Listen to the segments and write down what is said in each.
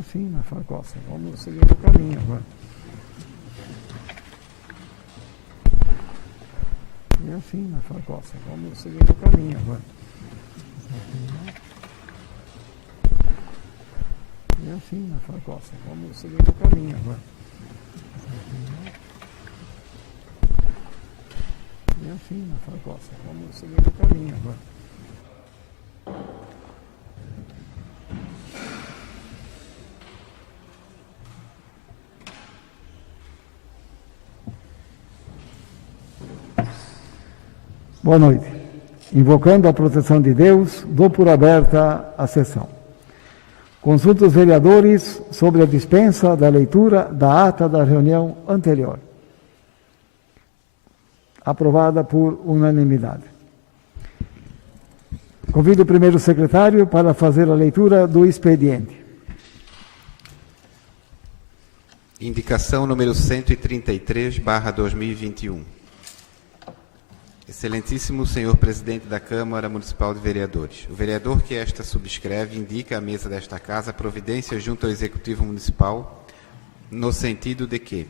assim, na Farcossa. Vamos seguir o caminho agora. E assim, na Farcossa. Vamos seguir o caminho agora. E assim, na Farcossa. Vamos seguir o caminho agora. E assim, na Farcossa. Vamos seguir o caminho agora. Boa noite. Invocando a proteção de Deus, dou por aberta a sessão. Consulto os vereadores sobre a dispensa da leitura da ata da reunião anterior. Aprovada por unanimidade. Convido o primeiro secretário para fazer a leitura do expediente. Indicação número 133/2021. Excelentíssimo senhor presidente da Câmara Municipal de Vereadores, o vereador que esta subscreve indica à mesa desta Casa providências junto ao Executivo Municipal no sentido de que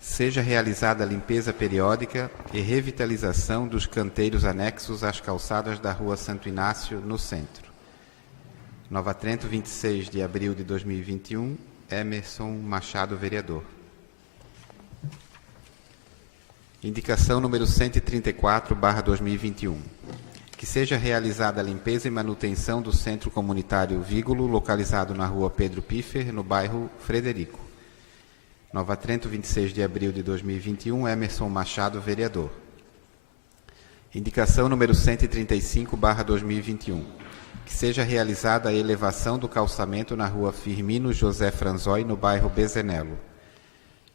seja realizada a limpeza periódica e revitalização dos canteiros anexos às calçadas da Rua Santo Inácio, no centro. Nova Trento, 26 de abril de 2021, Emerson Machado, vereador. Indicação número 134/2021. Que seja realizada a limpeza e manutenção do Centro Comunitário Vígulo, localizado na Rua Pedro Piffer, no bairro Frederico. Nova Trento, 26 de abril de 2021, Emerson Machado, vereador. Indicação número 135/2021. Que seja realizada a elevação do calçamento na Rua Firmino José Franzói, no bairro Bezenelo.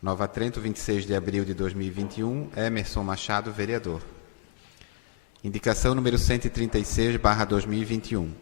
Nova Trento, 26 de abril de 2021, Emerson Machado, vereador. Indicação número 136/2021.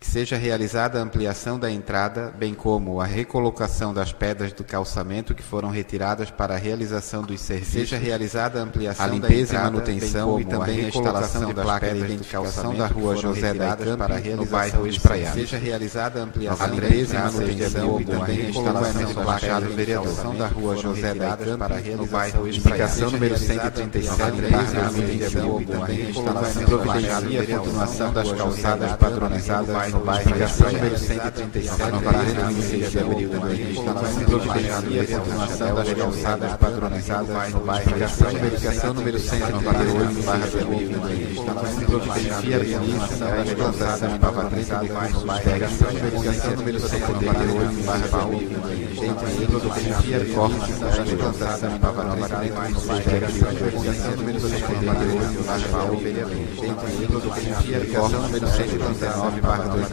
Que seja realizada a ampliação da entrada, bem como a recolocação das pedras do calçamento que foram retiradas para a realização dos serviços. Seja realizada a ampliação, a limpeza e manutenção e também a instalação de placas de identificação da Rua José da para no bairro Espraiado. Seja realizada a ampliação, a limpeza e manutenção e também a instalação de placas de verificação da Rua José da para no bairro Espraiado. Indicação número 137/2021 e também a instalação providencia a continuação das calçadas padronizadas no bairro. Indicação número 137, Nova Trento, 26 de abril de 2021, providencia a continuação das calçadas padronizadas no bairro. Indicação número 138/2021, providencia a continuação das calçadas padronizadas no bairro. Indicação número 138/2021, providencia a continuação das calçadas padronizadas no bairro. Indicação número 138/2021, providencia a continuação número 139/2021,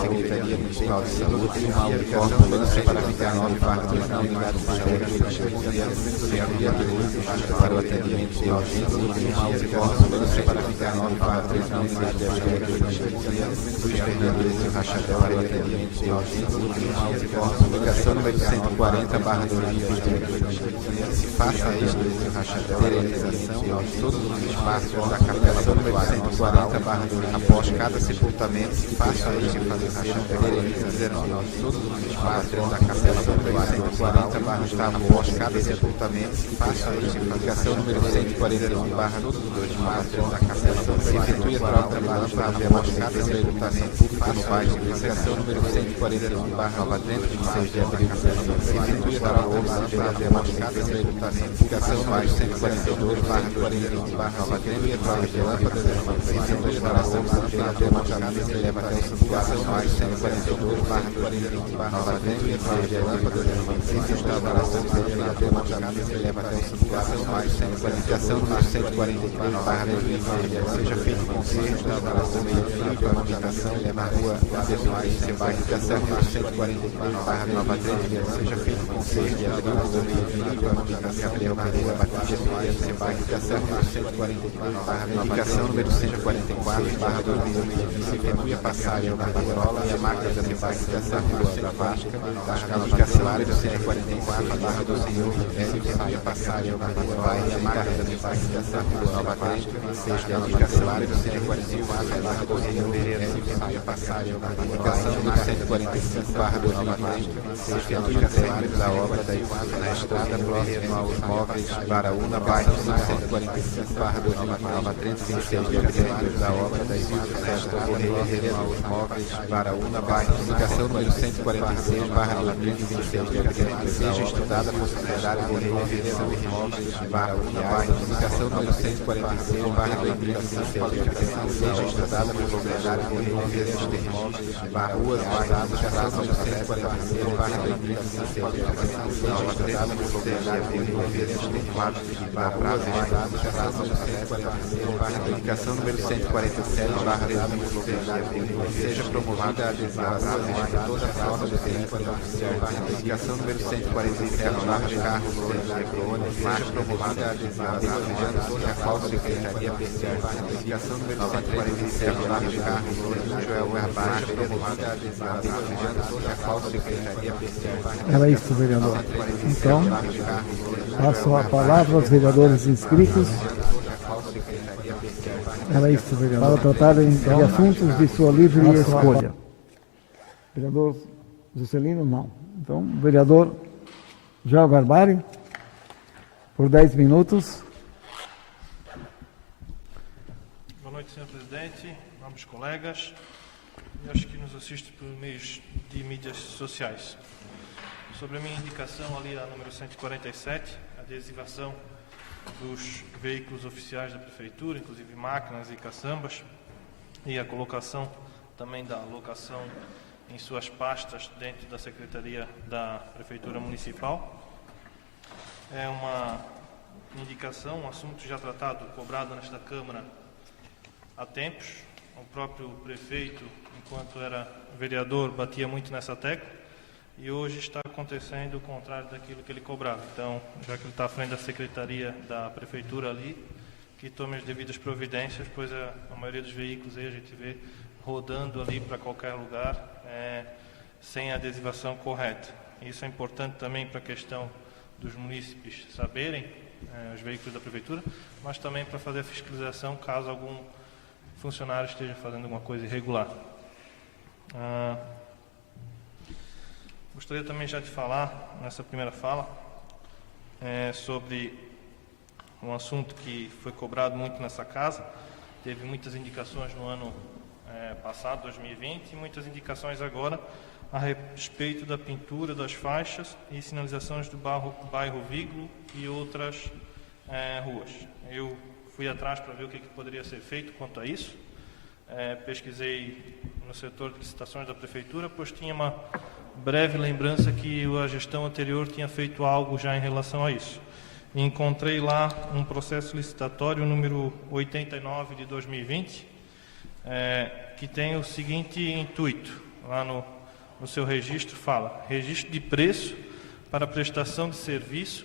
Secretaria Municipal de Saúde, uma ambulância para ficar nova para o atendimento de urgência, uma ambulância para ficar nova Luiz Fernando Rachadão para o atendimento de urgência, publicação número 140/2021. Se faça a esterilização de todos os espaços da capela número 140/2021. Após cada sepultamento, se faça a esterilização todos os espaços da capela número 140/2021. Após cada sepultamento, se faça a esterilização número 141/2022 da capela se efetue a troca de lâmpada após cada sepultamento público no bairro. Publicação número 141/Nova Trento, 26 de abril. Se efetue a troca de lâmpada após cada sepultamento. Publicação número 142/Nova Trento, e a troca de lâmpada se efetue a instalação da demonstrada que leva até a publicação número 142/Nova Trento, e a troca de lâmpada se efetue a instalação da demonstrada que leva até a publicação número 144/2021. Seja feito conserto da instalação meio fio para a manutenção na Rua Independência, bairro Indicação número 144/Nova Trento. Seja feito conserto da instalação meio fio para a manutenção Gabriel Pereira, Batista Independência, bairro Indicação número 144/Nova. Indicação número 144/2021. Se efetue a passagem da patrola e a máquina de bairro dessa rua da Vasca, a indicação número 144, barra do senhor Hélio Saia Passarinho, bairro Margarida do bairro dessa rua Nova Trento, seja a indicação número 144, barra do senhor Hélio Saia Passarinho, indicação número 145, barra do Nova Trento, seja a indicação da obra da Ivana na estrada próxima aos móveis Baraúna, bairro 145, barra do Nova Trento, seja a indicação da obra da Ivana na estrada próxima aos móveis Baraúna, bairro indicação número 146, barra do Trento, seja estudada a possibilidade de remoção dos móveis Baraúna, bairro indicação número 146, barra do Trento, seja estudada a possibilidade de remoção dos móveis Baraúna, bairro indicação número 146, barra do Trento, seja estudada a possibilidade de remoção dos móveis Baraúna, indicação número 147, barra do Trento, seja promovida a adesão de toda a forma de indicação número 147, barra de Carlos seja promovida a adesão de toda a qual Secretaria indicação número 147, barra de Carlos Joel Barbacha, promovida a adesão de toda a qual Secretaria Era isso, vereador. Então, passo a palavra aos vereadores inscritos. Era isso, vereador. Para tratarem de assuntos de sua livre escolha. Vereador Juscelino, não. Então, vereador Joel Garbari, por 10 minutos. Boa noite, senhor presidente, nobres colegas e aos que nos assistem por meios de mídias sociais. Sobre a minha indicação ali, a número 147, a adesivação dos veículos oficiais da Prefeitura, inclusive máquinas e caçambas, e a colocação também da locação em suas pastas dentro da Secretaria da Prefeitura Municipal. É uma indicação, um assunto já tratado, cobrado nesta Câmara há tempos. O próprio prefeito, enquanto era vereador, batia muito nessa tecla, e hoje está acontecendo o contrário daquilo que ele cobrava. Então, já que ele está à frente da Secretaria da Prefeitura ali, que tome as devidas providências, pois a maioria dos veículos aí a gente vê rodando ali para qualquer lugar, sem a adesivação correta. Isso é importante também para a questão dos munícipes saberem, os veículos da Prefeitura, mas também para fazer a fiscalização caso algum funcionário esteja fazendo alguma coisa irregular. Gostaria também já de falar, nessa primeira fala, sobre um assunto que foi cobrado muito nessa casa. Teve muitas indicações no ano passado, 2020, e muitas indicações agora a respeito da pintura das faixas e sinalizações do bairro Viglo e outras ruas. Eu fui atrás para ver o que poderia ser feito quanto a isso. Pesquisei no setor de licitações da Prefeitura, pois tinha uma breve lembrança que a gestão anterior tinha feito algo já em relação a isso. E encontrei lá um processo licitatório número 89 de 2020, que tem o seguinte intuito. Lá no seu registro fala: registro de preço para prestação de serviço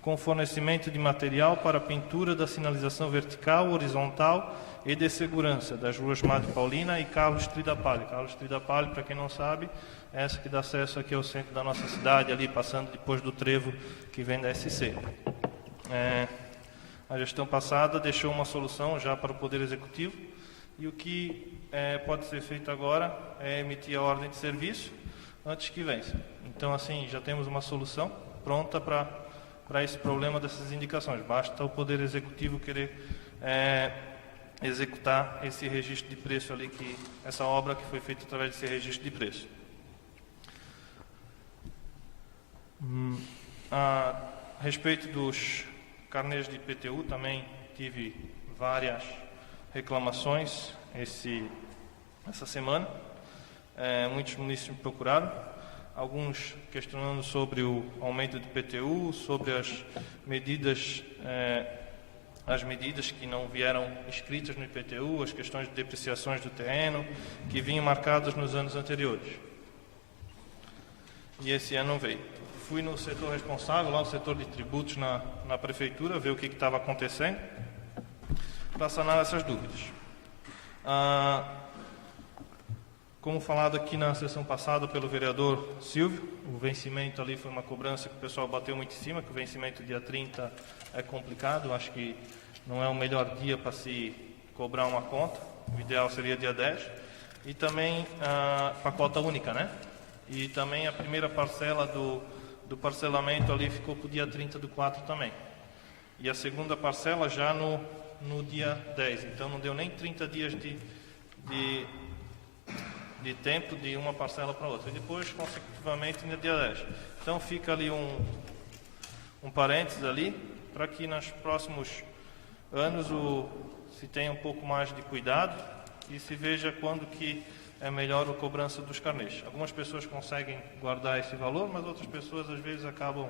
com fornecimento de material para pintura da sinalização vertical, horizontal e de segurança das ruas Madre Paulina e Carlos Tridapalho. Carlos Tridapalho, para quem não sabe, é essa que dá acesso aqui ao centro da nossa cidade, ali passando depois do trevo que vem da SC. A gestão passada deixou uma solução já para o Poder Executivo, e o que pode ser feito agora é emitir a ordem de serviço antes que vença. Então, assim, já temos uma solução pronta para esse problema dessas indicações. Basta o Poder Executivo querer executar esse registro de preço ali, essa obra que foi feita através desse registro de preço. A respeito dos carnês de IPTU, também tive várias reclamações essa semana. Muitos munícipes me procuraram, alguns questionando sobre o aumento de IPTU, sobre as medidas que não vieram escritas no IPTU, as questões de depreciações do terreno, que vinham marcadas nos anos anteriores. E esse ano não veio. Fui no setor responsável, lá no setor de tributos na Prefeitura, ver o que estava acontecendo, para sanar essas dúvidas. como falado aqui na sessão passada pelo vereador Silvio, o vencimento ali foi uma cobrança que o pessoal bateu muito em cima, que o vencimento dia 30 é complicado, acho que não é o melhor dia para se cobrar uma conta, o ideal seria dia 10, e também para a cota única, né? E também a primeira parcela do parcelamento ali ficou para o dia 30/4 também. E a segunda parcela já no dia 10, então não deu nem 30 dias de tempo de uma parcela para outra. E depois, consecutivamente, no dia 10. Então fica ali um parênteses ali, para que nos próximos anos se tenha um pouco mais de cuidado e se veja quando que é melhor a cobrança dos carnês. Algumas pessoas conseguem guardar esse valor, mas outras pessoas às vezes acabam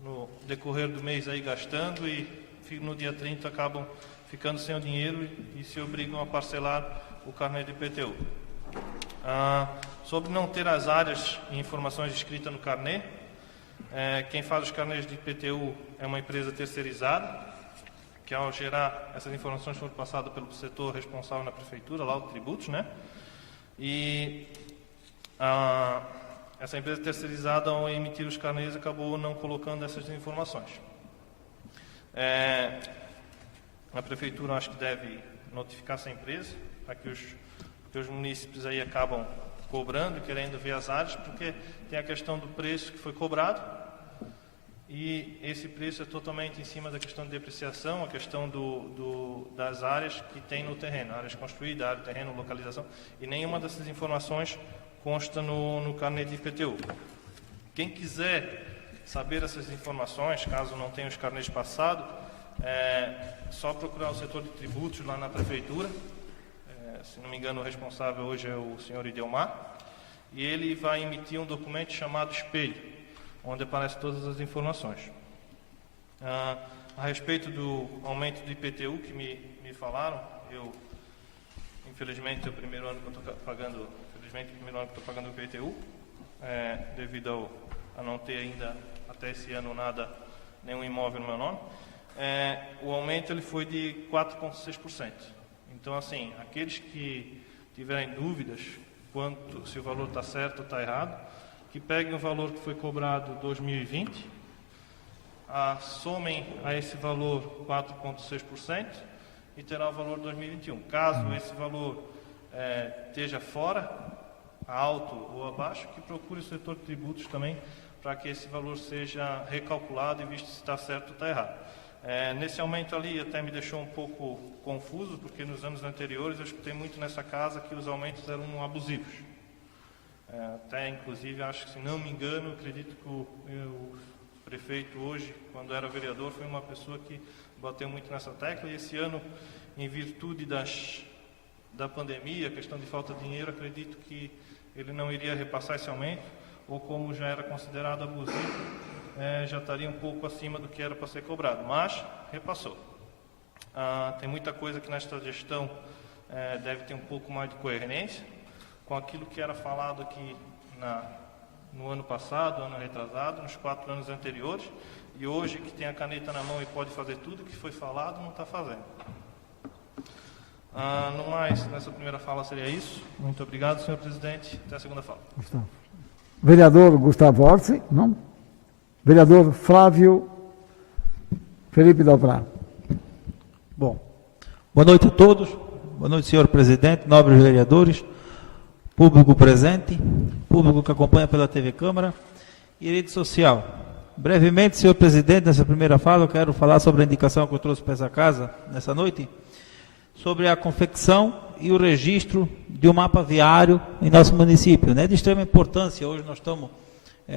no decorrer do mês aí gastando e no dia 30 acabam ficando sem o dinheiro e se obrigam a parcelar o carnê de IPTU. Sobre não ter as áreas e informações escritas no carnê, quem faz os carnês de IPTU é uma empresa terceirizada, que ao gerar essas informações foram passadas pelo setor responsável na prefeitura, lá o tributos, né? E essa empresa terceirizada, ao emitir os carnês, acabou não colocando essas informações. A prefeitura acho que deve notificar essa empresa, para que os munícipes aí acabam cobrando e querendo ver as áreas, porque tem a questão do preço que foi cobrado, e esse preço é totalmente em cima da questão de depreciação, a questão das áreas que tem no terreno, áreas construídas, área de terreno, localização, e nenhuma dessas informações consta no carnê de IPTU. Quem quiser saber essas informações, caso não tenha os carnês passados, é só procurar o setor de tributos lá na prefeitura. Se não me engano, o responsável hoje é o senhor Idelmar, e ele vai emitir um documento chamado Espelho, onde aparecem todas as informações. A respeito do aumento do IPTU que me falaram, infelizmente, é o primeiro ano que eu estou pagando o IPTU, devido a não ter ainda, até esse ano, nenhum imóvel no meu nome. O aumento ele foi de 4,6%. Então, assim, aqueles que tiverem dúvidas se o valor está certo ou está errado, que peguem o valor que foi cobrado em 2020, somem a esse valor 4,6% e terá o valor de 2021. Caso esse valor esteja fora, alto ou abaixo, que procure o setor de tributos também, para que esse valor seja recalculado e visto se está certo ou está errado. Nesse aumento ali até me deixou um pouco confuso, porque nos anos anteriores eu escutei muito nessa casa que os aumentos eram abusivos. Até inclusive, acho que, se não me engano, acredito que o prefeito hoje, quando era vereador, foi uma pessoa que bateu muito nessa tecla, e esse ano, em virtude da pandemia, a questão de falta de dinheiro, acredito que ele não iria repassar esse aumento, ou como já era considerado abusivo, já estaria um pouco acima do que era para ser cobrado, mas repassou. Tem muita coisa que nesta gestão deve ter um pouco mais de coerência com aquilo que era falado aqui no ano passado, ano retrasado, nos 4 anos anteriores, e hoje que tem a caneta na mão e pode fazer tudo que foi falado, não está fazendo. No mais, nessa primeira fala seria isso. Muito obrigado, senhor presidente. Até a segunda fala. Gustavo. Vereador Gustavo Orsi, não? Vereador Flávio Felipe Dobrá. Bom, boa noite a todos. Boa noite, senhor presidente, nobres vereadores, público presente, público que acompanha pela TV Câmara e rede social. Brevemente, senhor presidente, nessa primeira fala, eu quero falar sobre a indicação que eu trouxe para essa casa nessa noite, sobre a confecção e o registro de um mapa viário em nosso município, né? De extrema importância. Hoje nós estamos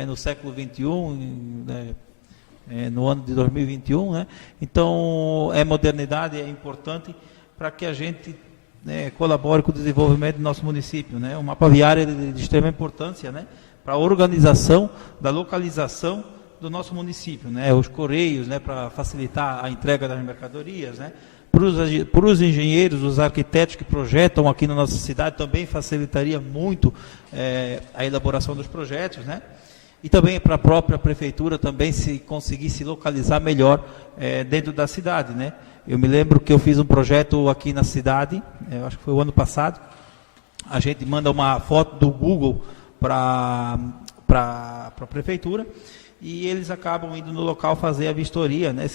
no século XXI, no ano de 2021, né? Então, modernidade, é importante para que a gente colabore com o desenvolvimento do nosso município, né? Um mapa viário é de extrema importância, né? Para a organização da localização do nosso município, né? Os correios, né? Para facilitar a entrega das mercadorias, né? Para os engenheiros, os arquitetos que projetam aqui na nossa cidade, também facilitaria muito a elaboração dos projetos, né? E também para a própria prefeitura também se conseguir se localizar melhor dentro da cidade, né? Eu me lembro que eu fiz um projeto aqui na cidade, acho que foi o ano passado, a gente manda uma foto do Google para a prefeitura e eles acabam indo no local fazer a vistoria, né,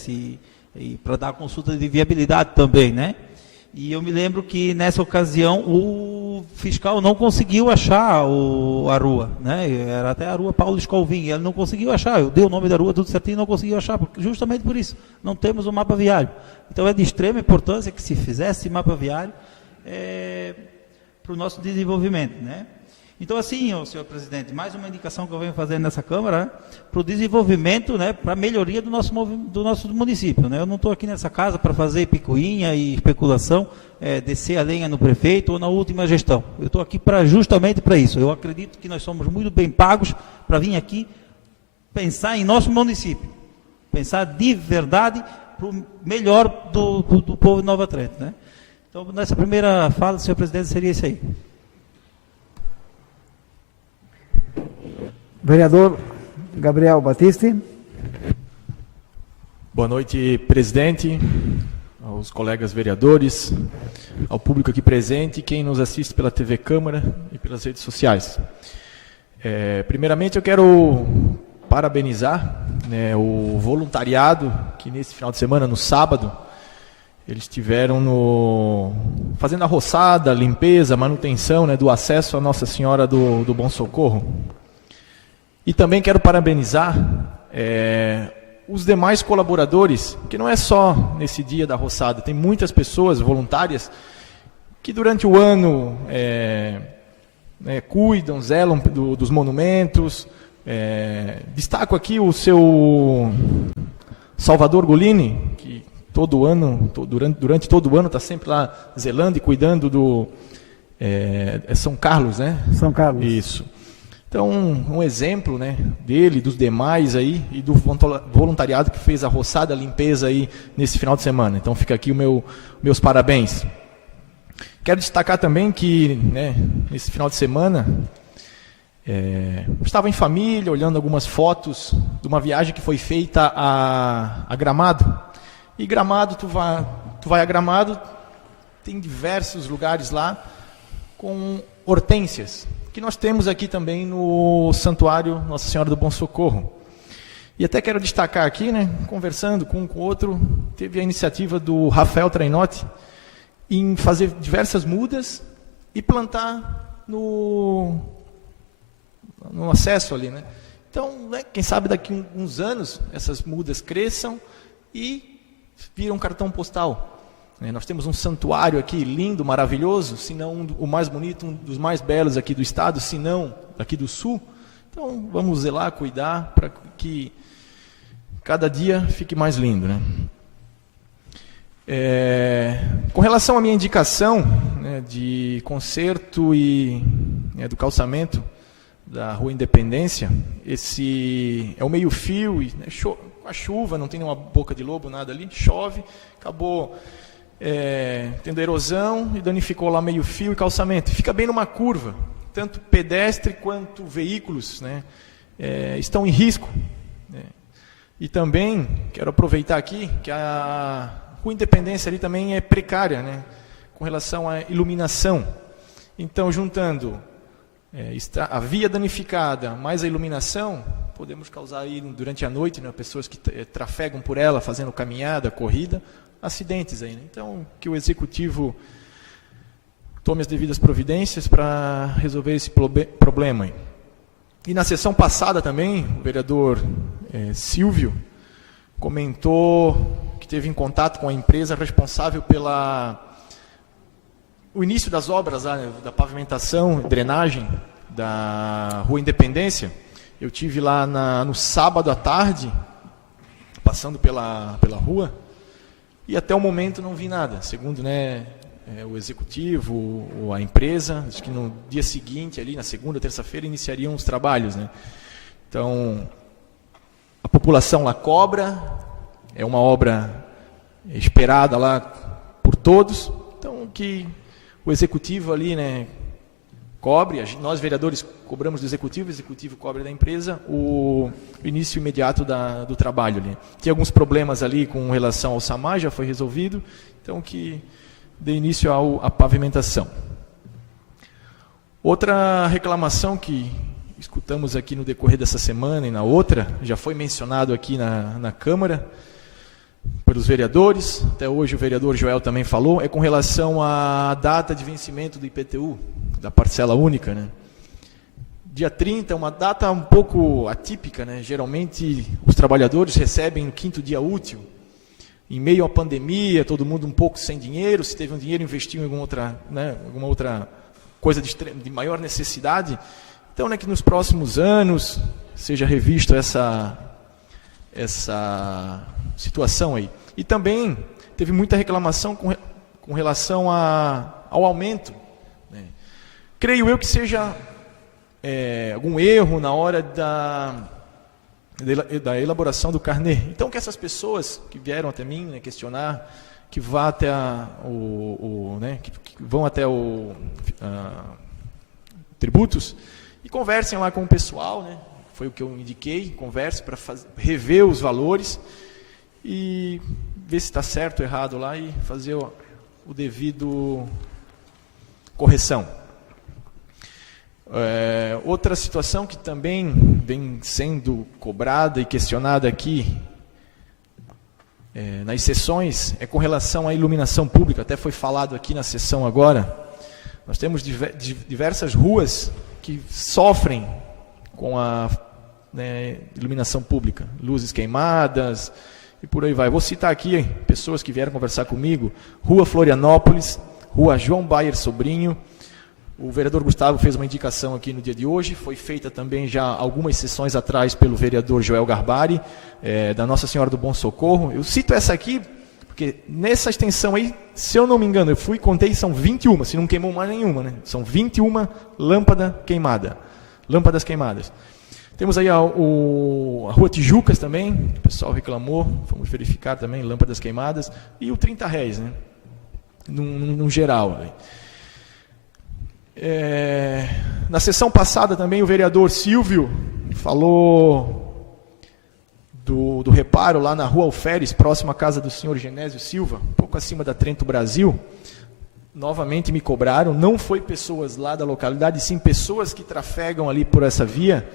para dar consulta de viabilidade também, né? E eu me lembro que nessa ocasião o fiscal não conseguiu achar a rua, né? Era até a rua Paulo Escolvin, ele não conseguiu achar. Eu dei o nome da rua tudo certinho, não conseguiu achar, justamente por isso. Não temos um mapa viário. Então é de extrema importância que se fizesse mapa viário para o nosso desenvolvimento, né? Então, assim, senhor presidente, mais uma indicação que eu venho fazendo nessa Câmara, né, para o desenvolvimento, né, para a melhoria do nosso município. Né? Eu não estou aqui nessa casa para fazer picuinha e especulação, descer a lenha no prefeito ou na última gestão. Eu estou aqui justamente para isso. Eu acredito que nós somos muito bem pagos para vir aqui pensar em nosso município, pensar de verdade para o melhor do povo de Nova Trento. Né? Então, nessa primeira fala, senhor presidente, seria isso aí. Vereador Gabriel Battisti. Boa noite, presidente, aos colegas vereadores, ao público aqui presente e quem nos assiste pela TV Câmara e pelas redes sociais. Primeiramente, eu quero parabenizar, né, o voluntariado que nesse final de semana, no sábado, eles estiveram fazendo a roçada, limpeza, manutenção, né, do acesso à Nossa Senhora do Bom Socorro. E também quero parabenizar os demais colaboradores, que não é só nesse dia da roçada, tem muitas pessoas voluntárias que durante o ano cuidam, zelam dos monumentos. Destaco aqui o seu Salvador Golini, que todo ano, durante todo o ano, está sempre lá zelando e cuidando do São Carlos, né? São Carlos. Isso. Então, um exemplo, né, dele, dos demais aí, e do voluntariado que fez a roçada, a limpeza aí nesse final de semana. Então, fica aqui meus parabéns. Quero destacar também que, né, nesse final de semana, estava em família, olhando algumas fotos de uma viagem que foi feita a Gramado. E Gramado, tu vai a Gramado, tem diversos lugares lá com hortênsias, que nós temos aqui também no Santuário Nossa Senhora do Bom Socorro. E até quero destacar aqui, né, conversando com um com o outro, teve a iniciativa do Rafael Trainotti em fazer diversas mudas e plantar no acesso ali, né? Então, né, quem sabe daqui a uns anos essas mudas cresçam e viram um cartão postal. Nós temos um santuário aqui lindo, maravilhoso, se não o mais bonito, um dos mais belos aqui do estado, se não aqui do sul. Então, vamos zelar, cuidar, para que cada dia fique mais lindo, né? Com relação à minha indicação, né, de conserto e do calçamento da Rua Independência, esse é o meio-fio, né, a chuva, não tem nenhuma boca de lobo, nada ali, chove, acabou tendo erosão e danificou lá meio fio e calçamento. Fica bem numa curva, tanto pedestre quanto veículos, né, estão em risco. Né. E também quero aproveitar aqui que a Rua Independência ali também é precária, né, com relação à iluminação. Então, juntando a via danificada mais a iluminação, podemos causar aí durante a noite, né, pessoas que trafegam por ela, fazendo caminhada, corrida, acidentes aí, né? Então, que o Executivo tome as devidas providências para resolver esse problema aí. E na sessão passada também, o vereador Silvio comentou que teve em contato com a empresa responsável o início das obras da pavimentação, drenagem da Rua Independência. Eu tive lá no sábado à tarde, passando pela rua, e até o momento não vi nada. Segundo, né, o executivo, ou a empresa, acho que no dia seguinte, ali na segunda, terça-feira, iniciariam os trabalhos, né? Então, a população lá cobra, é uma obra esperada lá por todos, então que o executivo ali, né, cobre, nós vereadores cobramos do executivo, o executivo cobra da empresa o início imediato do trabalho ali. Tem alguns problemas ali com relação ao SAMAI, já foi resolvido, então que dê início à pavimentação. Outra reclamação que escutamos aqui no decorrer dessa semana e na outra, já foi mencionado aqui na Câmara, pelos vereadores, até hoje o vereador Joel também falou, é com relação à data de vencimento do IPTU, da parcela única, né? Dia 30 é uma data um pouco atípica, né? Geralmente os trabalhadores recebem no 5º dia útil, em meio à pandemia, todo mundo um pouco sem dinheiro, se teve um dinheiro investiu em alguma outra coisa de maior necessidade. Então, né, que nos próximos anos seja revisto essa situação aí. E também teve muita reclamação com relação ao aumento, né? Creio eu que seja algum erro na hora da elaboração do carnê. Então, que essas pessoas que vieram até mim, né, questionar, que vá até que vão até tributos e conversem lá com o pessoal, né? Foi o que eu indiquei, converse para rever os valores e ver se está certo ou errado lá e fazer o devido correção. Outra situação que também vem sendo cobrada e questionada aqui nas sessões é com relação à iluminação pública, até foi falado aqui na sessão agora. Nós temos diversas ruas que sofrem com a iluminação pública, luzes queimadas e por aí vai. Vou citar aqui pessoas que vieram conversar comigo: Rua Florianópolis, Rua João Baier Sobrinho. O vereador Gustavo fez uma indicação aqui no dia de hoje, foi feita também já algumas sessões atrás pelo vereador Joel Garbari, da Nossa Senhora do Bom Socorro. Eu cito essa aqui porque nessa extensão aí, se eu não me engano, eu fui e contei, são 21, se não queimou mais nenhuma, né? São 21 lâmpadas queimadas. Temos aí a Rua Tijucas também, o pessoal reclamou, vamos verificar também, lâmpadas queimadas, e o 30 réis, né? Num geral. Né? Na sessão passada também o vereador Silvio falou do reparo lá na Rua Alferes, próximo à casa do senhor Genésio Silva, um pouco acima da Trento Brasil. Novamente me cobraram, não foi pessoas lá da localidade, sim pessoas que trafegam ali por essa via.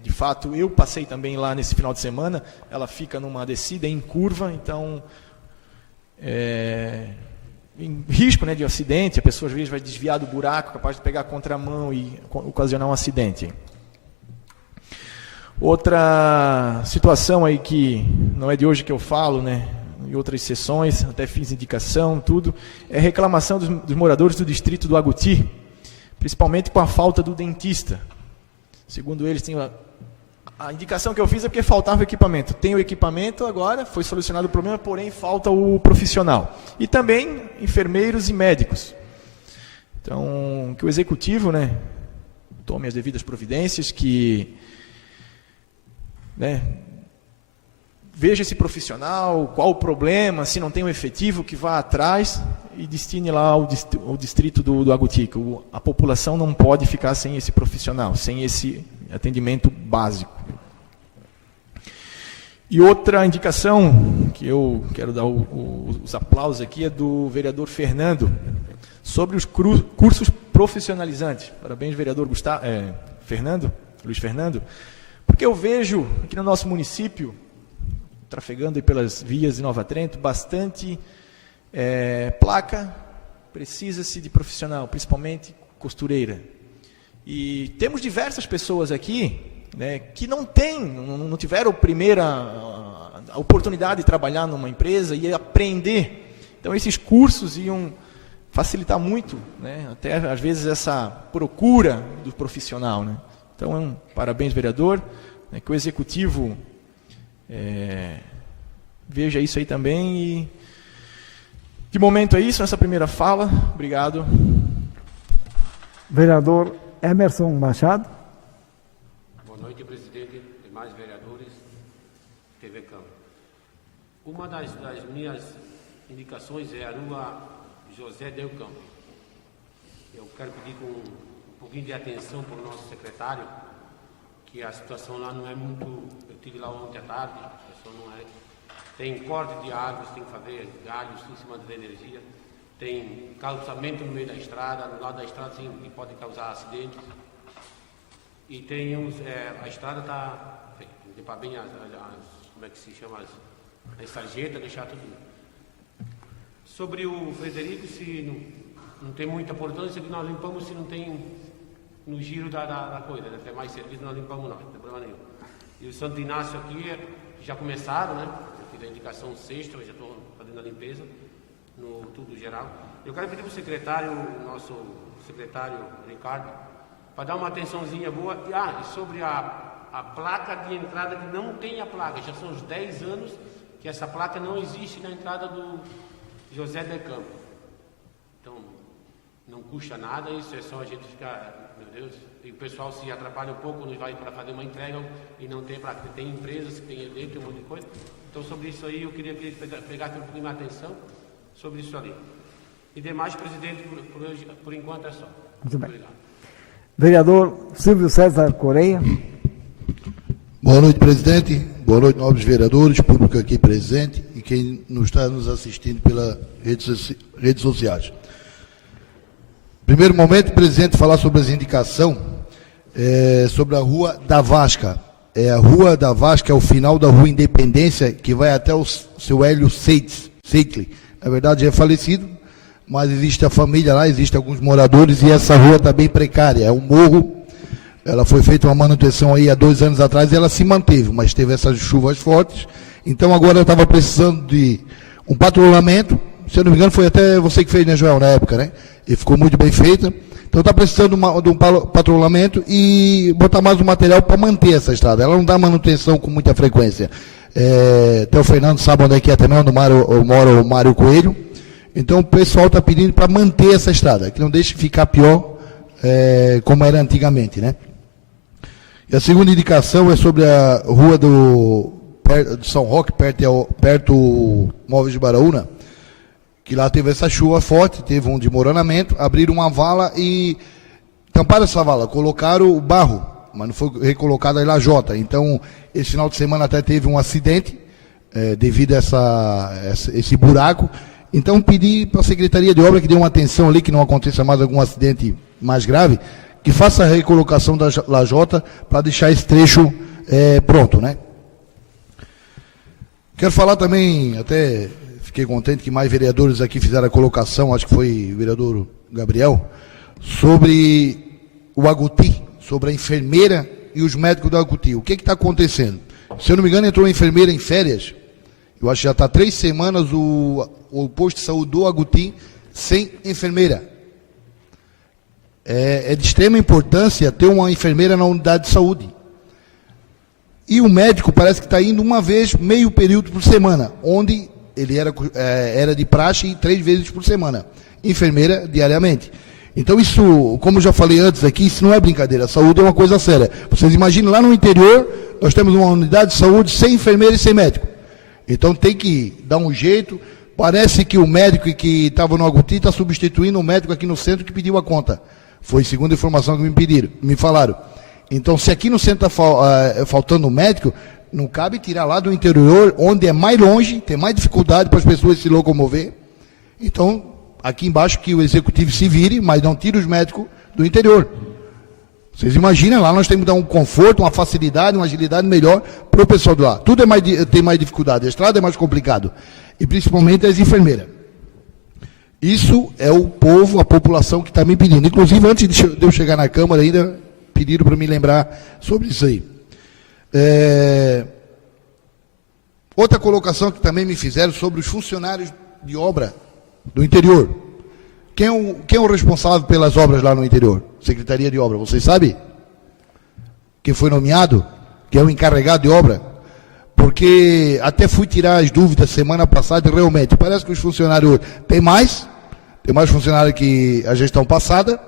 De fato, eu passei também lá nesse final de semana, ela fica numa descida em curva, então em risco, né, de acidente, a pessoa às vezes vai desviar do buraco, capaz de pegar a contramão e ocasionar um acidente. Outra situação aí que não é de hoje que eu falo, né, em outras sessões, até fiz indicação, tudo, é reclamação dos moradores do distrito do Aguti, principalmente com a falta do dentista. Segundo eles, a indicação que eu fiz é porque faltava equipamento. Tem o equipamento agora, foi solucionado o problema, porém falta o profissional. E também enfermeiros e médicos. Então, que o executivo, né, tome as devidas providências, que veja esse profissional, qual o problema, se não tem um efetivo, que vá atrás e destine lá ao distrito do Aguti. A população não pode ficar sem esse profissional, sem esse atendimento básico. E outra indicação, que eu quero dar os aplausos aqui, é do vereador Fernando, sobre os cursos profissionalizantes. Parabéns, vereador Luiz Fernando, porque eu vejo aqui no nosso município, trafegando aí pelas vias de Nova Trento, bastante placa, precisa-se de profissional, principalmente costureira. E temos diversas pessoas aqui, né, que não tiveram a oportunidade de trabalhar numa empresa e aprender. Então, esses cursos iam facilitar muito, né, até às vezes essa procura do profissional, né. Então, parabéns, vereador, né, que o executivo veja isso aí também. E de momento é isso, nessa primeira fala. Obrigado. Vereador Emerson Machado. Boa noite, presidente, demais vereadores, TV Câmara. Uma das minhas indicações é a rua José Del Campo. Eu quero pedir com um pouquinho de atenção para o nosso secretário, que a situação lá não é muito... Eu estive lá ontem à tarde, a situação não é... Tem corte de árvores, tem que fazer galhos em cima da energia, tem calçamento no meio da estrada, no lado da estrada sim, que pode causar acidentes. E tem a estrada está, limpar bem como é que se chama, as sarjetas, deixar tudo. Sobre o Frederico, se não tem muita importância, que nós limpamos se não tem no giro da coisa, né? Tem mais serviço, nós limpamos não tem problema nenhum. E o Santo Inácio aqui, já começaram, né? Eu fiz a indicação sexta, eu já estou fazendo a limpeza, no tudo geral. Eu quero pedir para o secretário, o nosso secretário Ricardo, para dar uma atençãozinha boa. E sobre a placa de entrada, que não tem a placa, já são uns 10 anos que essa placa não existe na entrada do José de Campo. Então, não custa nada, isso é só a gente ficar, meu Deus, e o pessoal se atrapalha um pouco, nos vai para fazer uma entrega e não tem placa. Tem empresas que tem evento, tem um monte de coisa. Então, sobre isso aí, eu queria que ele pegasse um pouquinho mais atenção sobre isso ali. E demais, presidente, por enquanto é só. Muito bem. Obrigado. Vereador Silvio César Correia. Boa noite, presidente. Boa noite, nobres vereadores, público aqui presente e quem está nos assistindo pelas redes sociais. Primeiro momento, presidente, falar sobre as indicações sobre a Rua da Vasca. A Rua da Vasca é o final da Rua Independência, que vai até o seu Hélio Seitli. Na verdade, é falecido, mas existe a família lá, existem alguns moradores e essa rua está bem precária. É um morro, ela foi feita uma manutenção aí há 2 anos atrás e ela se manteve, mas teve essas chuvas fortes. Então agora eu estava precisando de um patrulhamento, se eu não me engano foi até você que fez, né, Joel, na época, né? E ficou muito bem feita. Então está precisando de um patrulhamento e botar mais um material para manter essa estrada. Ela não dá manutenção com muita frequência. Até o Fernando sabe onde é que é também, onde mora o Mário Coelho. Então o pessoal está pedindo para manter essa estrada, que não deixe ficar pior como era antigamente, né? E a segunda indicação é sobre a rua do São Roque, perto Móveis de Baraúna, que lá teve essa chuva forte, teve um desmoronamento, abriram uma vala e tamparam essa vala, colocaram o barro, mas não foi recolocada a lajota. Então, esse final de semana até teve um acidente devido a esse buraco. Então, pedi para a Secretaria de Obra que dê uma atenção ali, que não aconteça mais algum acidente mais grave, que faça a recolocação da lajota para deixar esse trecho pronto, né? Quero falar também, até fiquei contente que mais vereadores aqui fizeram a colocação, acho que foi o vereador Gabriel, sobre o Aguti, sobre a enfermeira e os médicos do Aguti. O que está acontecendo? Se eu não me engano, entrou uma enfermeira em férias. Eu acho que já está 3 semanas o posto de saúde do Aguti sem enfermeira. É de extrema importância ter uma enfermeira na unidade de saúde. E o médico parece que está indo uma vez, meio período por semana, onde ele era de praxe 3 vezes por semana. Enfermeira diariamente. Então isso, como eu já falei antes aqui, isso não é brincadeira. A saúde é uma coisa séria. Vocês imaginem, lá no interior, nós temos uma unidade de saúde sem enfermeira e sem médico. Então tem que dar um jeito. Parece que o médico que estava no Aguti está substituindo o médico aqui no centro que pediu a conta. Foi a segunda informação que me falaram. Então, se aqui no centro está faltando um médico, não cabe tirar lá do interior, onde é mais longe, tem mais dificuldade para as pessoas se locomover. Então, aqui embaixo que o executivo se vire, mas não tire os médicos do interior. Vocês imaginam, lá nós temos que dar um conforto, uma facilidade, uma agilidade melhor para o pessoal de lá. Tudo tem mais dificuldade, a estrada é mais complicado. E principalmente as enfermeiras. Isso é o povo, a população que está me pedindo. Inclusive, antes de eu chegar na Câmara ainda, pediram para me lembrar sobre isso aí. Outra colocação que também me fizeram sobre os funcionários de obra do interior. Quem é o responsável pelas obras lá no interior? Secretaria de Obra, vocês sabem? Quem foi nomeado? Quem é o encarregado de obra? Porque até fui tirar as dúvidas semana passada e realmente parece que os funcionários tem mais funcionários que a gestão passada.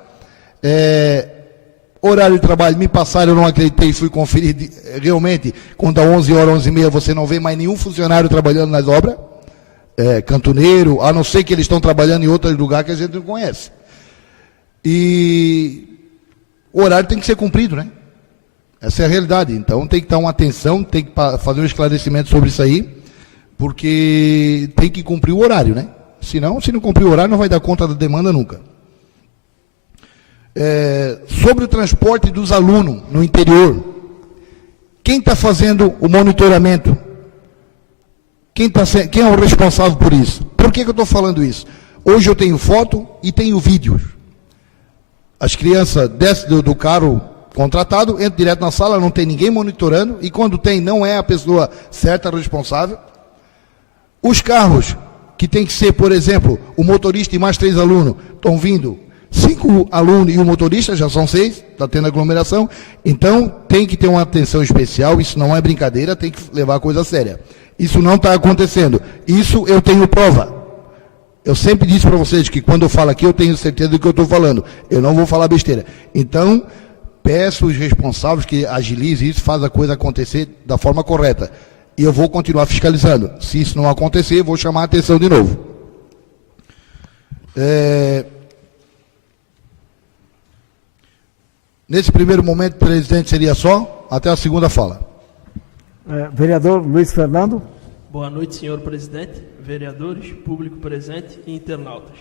Horário de trabalho, me passaram, eu não acreditei, fui conferir, realmente, quando dá 11 horas, 11h30, você não vê mais nenhum funcionário trabalhando nas obras, cantoneiro, a não ser que eles estão trabalhando em outro lugar que a gente não conhece. E o horário tem que ser cumprido, né? Essa é a realidade. Então tem que dar uma atenção, tem que fazer um esclarecimento sobre isso aí, porque tem que cumprir o horário, né? Senão, se não cumprir o horário, não vai dar conta da demanda nunca. Sobre o transporte dos alunos no interior, quem está fazendo o monitoramento? Quem é o responsável por isso? Por que eu estou falando isso? Hoje eu tenho foto e tenho vídeos. As crianças descem do carro contratado, entram direto na sala, não tem ninguém monitorando, e quando tem, não é a pessoa certa responsável. Os carros, que tem que ser, por exemplo, o motorista e mais 3 alunos, estão vindo 5 alunos e o motorista, já são 6, está tendo aglomeração, então tem que ter uma atenção especial, isso não é brincadeira, tem que levar a coisa séria. Isso não está acontecendo, isso eu tenho prova. Eu sempre disse para vocês que quando eu falo aqui, eu tenho certeza do que eu estou falando, eu não vou falar besteira. Então, peço os responsáveis que agilizem isso, façam a coisa acontecer da forma correta. E eu vou continuar fiscalizando. Se isso não acontecer, vou chamar a atenção de novo. Nesse primeiro momento, presidente, seria só, até a segunda fala. Vereador Luiz Fernando. Boa noite, senhor presidente, vereadores, público presente e internautas.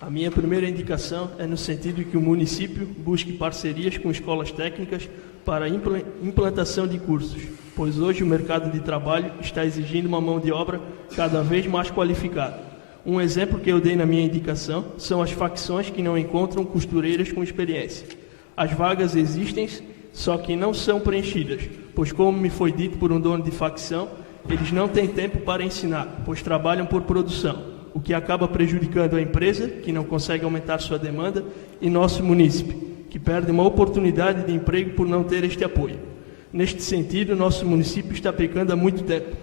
A minha primeira indicação é no sentido de que o município busque parcerias com escolas técnicas para a implantação de cursos, pois hoje o mercado de trabalho está exigindo uma mão de obra cada vez mais qualificada. Um exemplo que eu dei na minha indicação são as facções que não encontram costureiras com experiência. As vagas existem, só que não são preenchidas, pois, como me foi dito por um dono de facção, eles não têm tempo para ensinar, pois trabalham por produção, o que acaba prejudicando a empresa, que não consegue aumentar sua demanda, e nosso munícipe, que perde uma oportunidade de emprego por não ter este apoio. Neste sentido, nosso município está pecando há muito tempo,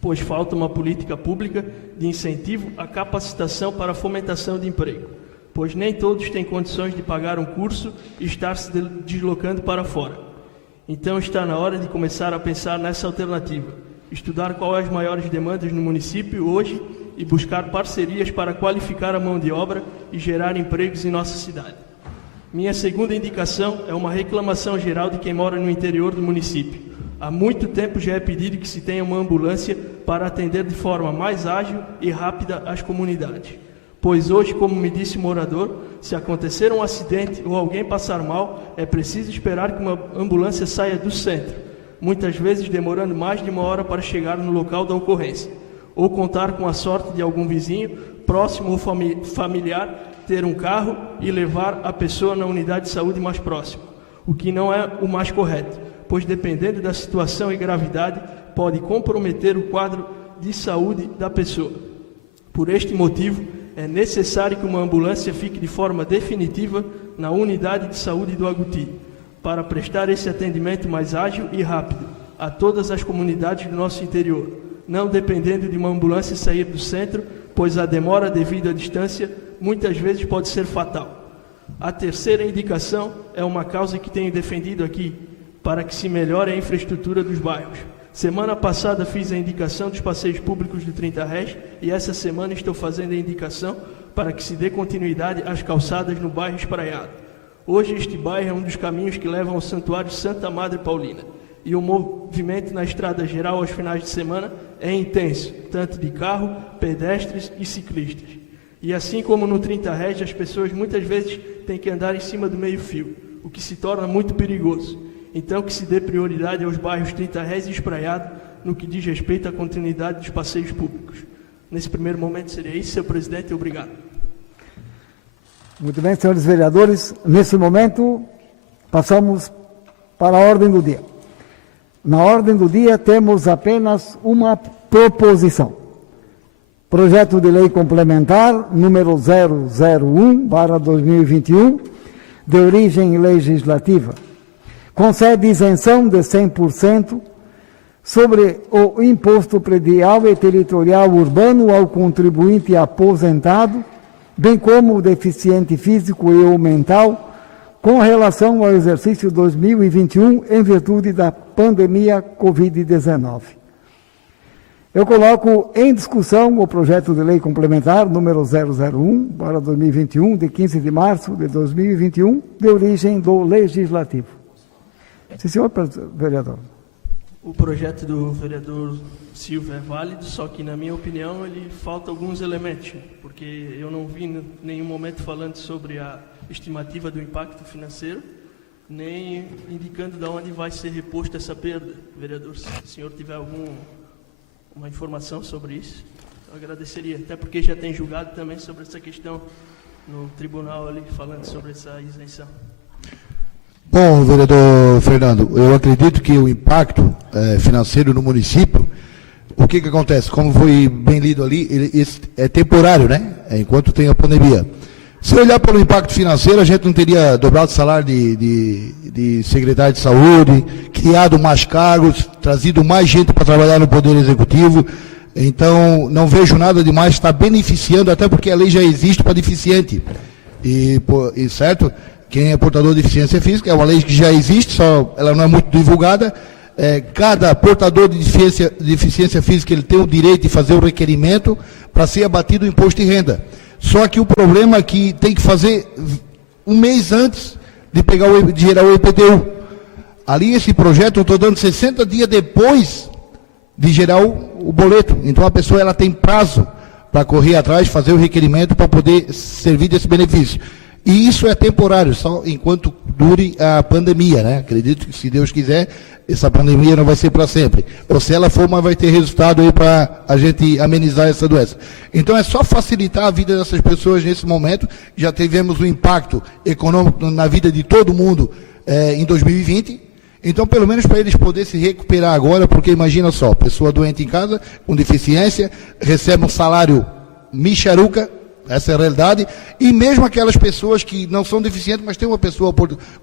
pois falta uma política pública de incentivo à capacitação para a fomentação de emprego, pois nem todos têm condições de pagar um curso e estar se deslocando para fora. Então está na hora de começar a pensar nessa alternativa, estudar quais as maiores demandas no município hoje e buscar parcerias para qualificar a mão de obra e gerar empregos em nossa cidade. Minha segunda indicação é uma reclamação geral de quem mora no interior do município. Há muito tempo já é pedido que se tenha uma ambulância para atender de forma mais ágil e rápida as comunidades. Pois hoje, como me disse o morador, se acontecer um acidente ou alguém passar mal, é preciso esperar que uma ambulância saia do centro, muitas vezes demorando mais de 1 hora para chegar no local da ocorrência, ou contar com a sorte de algum vizinho, próximo ou familiar, ter um carro e levar a pessoa na unidade de saúde mais próxima, o que não é o mais correto, pois dependendo da situação e gravidade, pode comprometer o quadro de saúde da pessoa. Por este motivo, é necessário que uma ambulância fique de forma definitiva na unidade de saúde do Aguti, para prestar esse atendimento mais ágil e rápido a todas as comunidades do nosso interior, não dependendo de uma ambulância sair do centro, pois a demora devido à distância muitas vezes pode ser fatal. A terceira indicação é uma causa que tenho defendido aqui, para que se melhore a infraestrutura dos bairros. Semana passada fiz a indicação dos passeios públicos do 30 Res e essa semana estou fazendo a indicação para que se dê continuidade às calçadas no bairro Espraiado. Hoje este bairro é um dos caminhos que levam ao Santuário Santa Madre Paulina e o movimento na estrada geral aos finais de semana é intenso, tanto de carro, pedestres e ciclistas. E assim como no 30 Res, as pessoas muitas vezes têm que andar em cima do meio-fio, o que se torna muito perigoso. Então que se dê prioridade aos bairros 30 Res e Espraiado no que diz respeito à continuidade dos passeios públicos. Nesse primeiro momento seria isso, senhor presidente, obrigado. Muito bem, senhores vereadores, nesse momento passamos para a ordem do dia. Na ordem do dia temos apenas uma proposição. Projeto de lei complementar número 001/2021, de origem legislativa, concede isenção de 100% sobre o imposto predial e territorial urbano ao contribuinte aposentado, bem como o deficiente físico e ou mental, com relação ao exercício 2021, em virtude da pandemia Covid-19. Eu coloco em discussão o projeto de lei complementar número 001/2021, de 15 de março de 2021, de origem do Legislativo. Sim, senhor vereador. O projeto do vereador Silva é válido, só que, na minha opinião, ele falta alguns elementos, porque eu não vi em nenhum momento falando sobre a estimativa do impacto financeiro, nem indicando de onde vai ser reposta essa perda. Vereador, se o senhor tiver uma informação sobre isso, eu agradeceria, até porque já tem julgado também sobre essa questão no tribunal ali, falando sobre essa isenção. Bom, vereador Fernando, eu acredito que o impacto financeiro no município, o que acontece? Como foi bem lido ali, ele é temporário, né? Enquanto tem a pandemia. Se olhar pelo impacto financeiro, a gente não teria dobrado o salário de secretário de saúde, criado mais cargos, trazido mais gente para trabalhar no Poder Executivo. Então, não vejo nada demais, está beneficiando, até porque a lei já existe para deficiente. E certo? Quem é portador de deficiência física, é uma lei que já existe, só ela não é muito divulgada. Cada portador de deficiência física ele tem o direito de fazer o requerimento para ser abatido o imposto de renda. Só que o problema é que tem que fazer um mês antes de gerar o IPTU. Ali esse projeto eu estou dando 60 dias depois de gerar o boleto. Então a pessoa ela tem prazo para correr atrás, fazer o requerimento para poder servir desse benefício. E isso é temporário, só enquanto dure a pandemia, né? Acredito que, se Deus quiser, essa pandemia não vai ser para sempre. Ou se ela for, mas vai ter resultado aí para a gente amenizar essa doença. Então é só facilitar a vida dessas pessoas nesse momento. Já tivemos um impacto econômico na vida de todo mundo em 2020. Então, pelo menos para eles poderem se recuperar agora, porque imagina só, pessoa doente em casa, com deficiência, recebe um salário micharuca, essa é a realidade, e mesmo aquelas pessoas que não são deficientes, mas tem uma pessoa,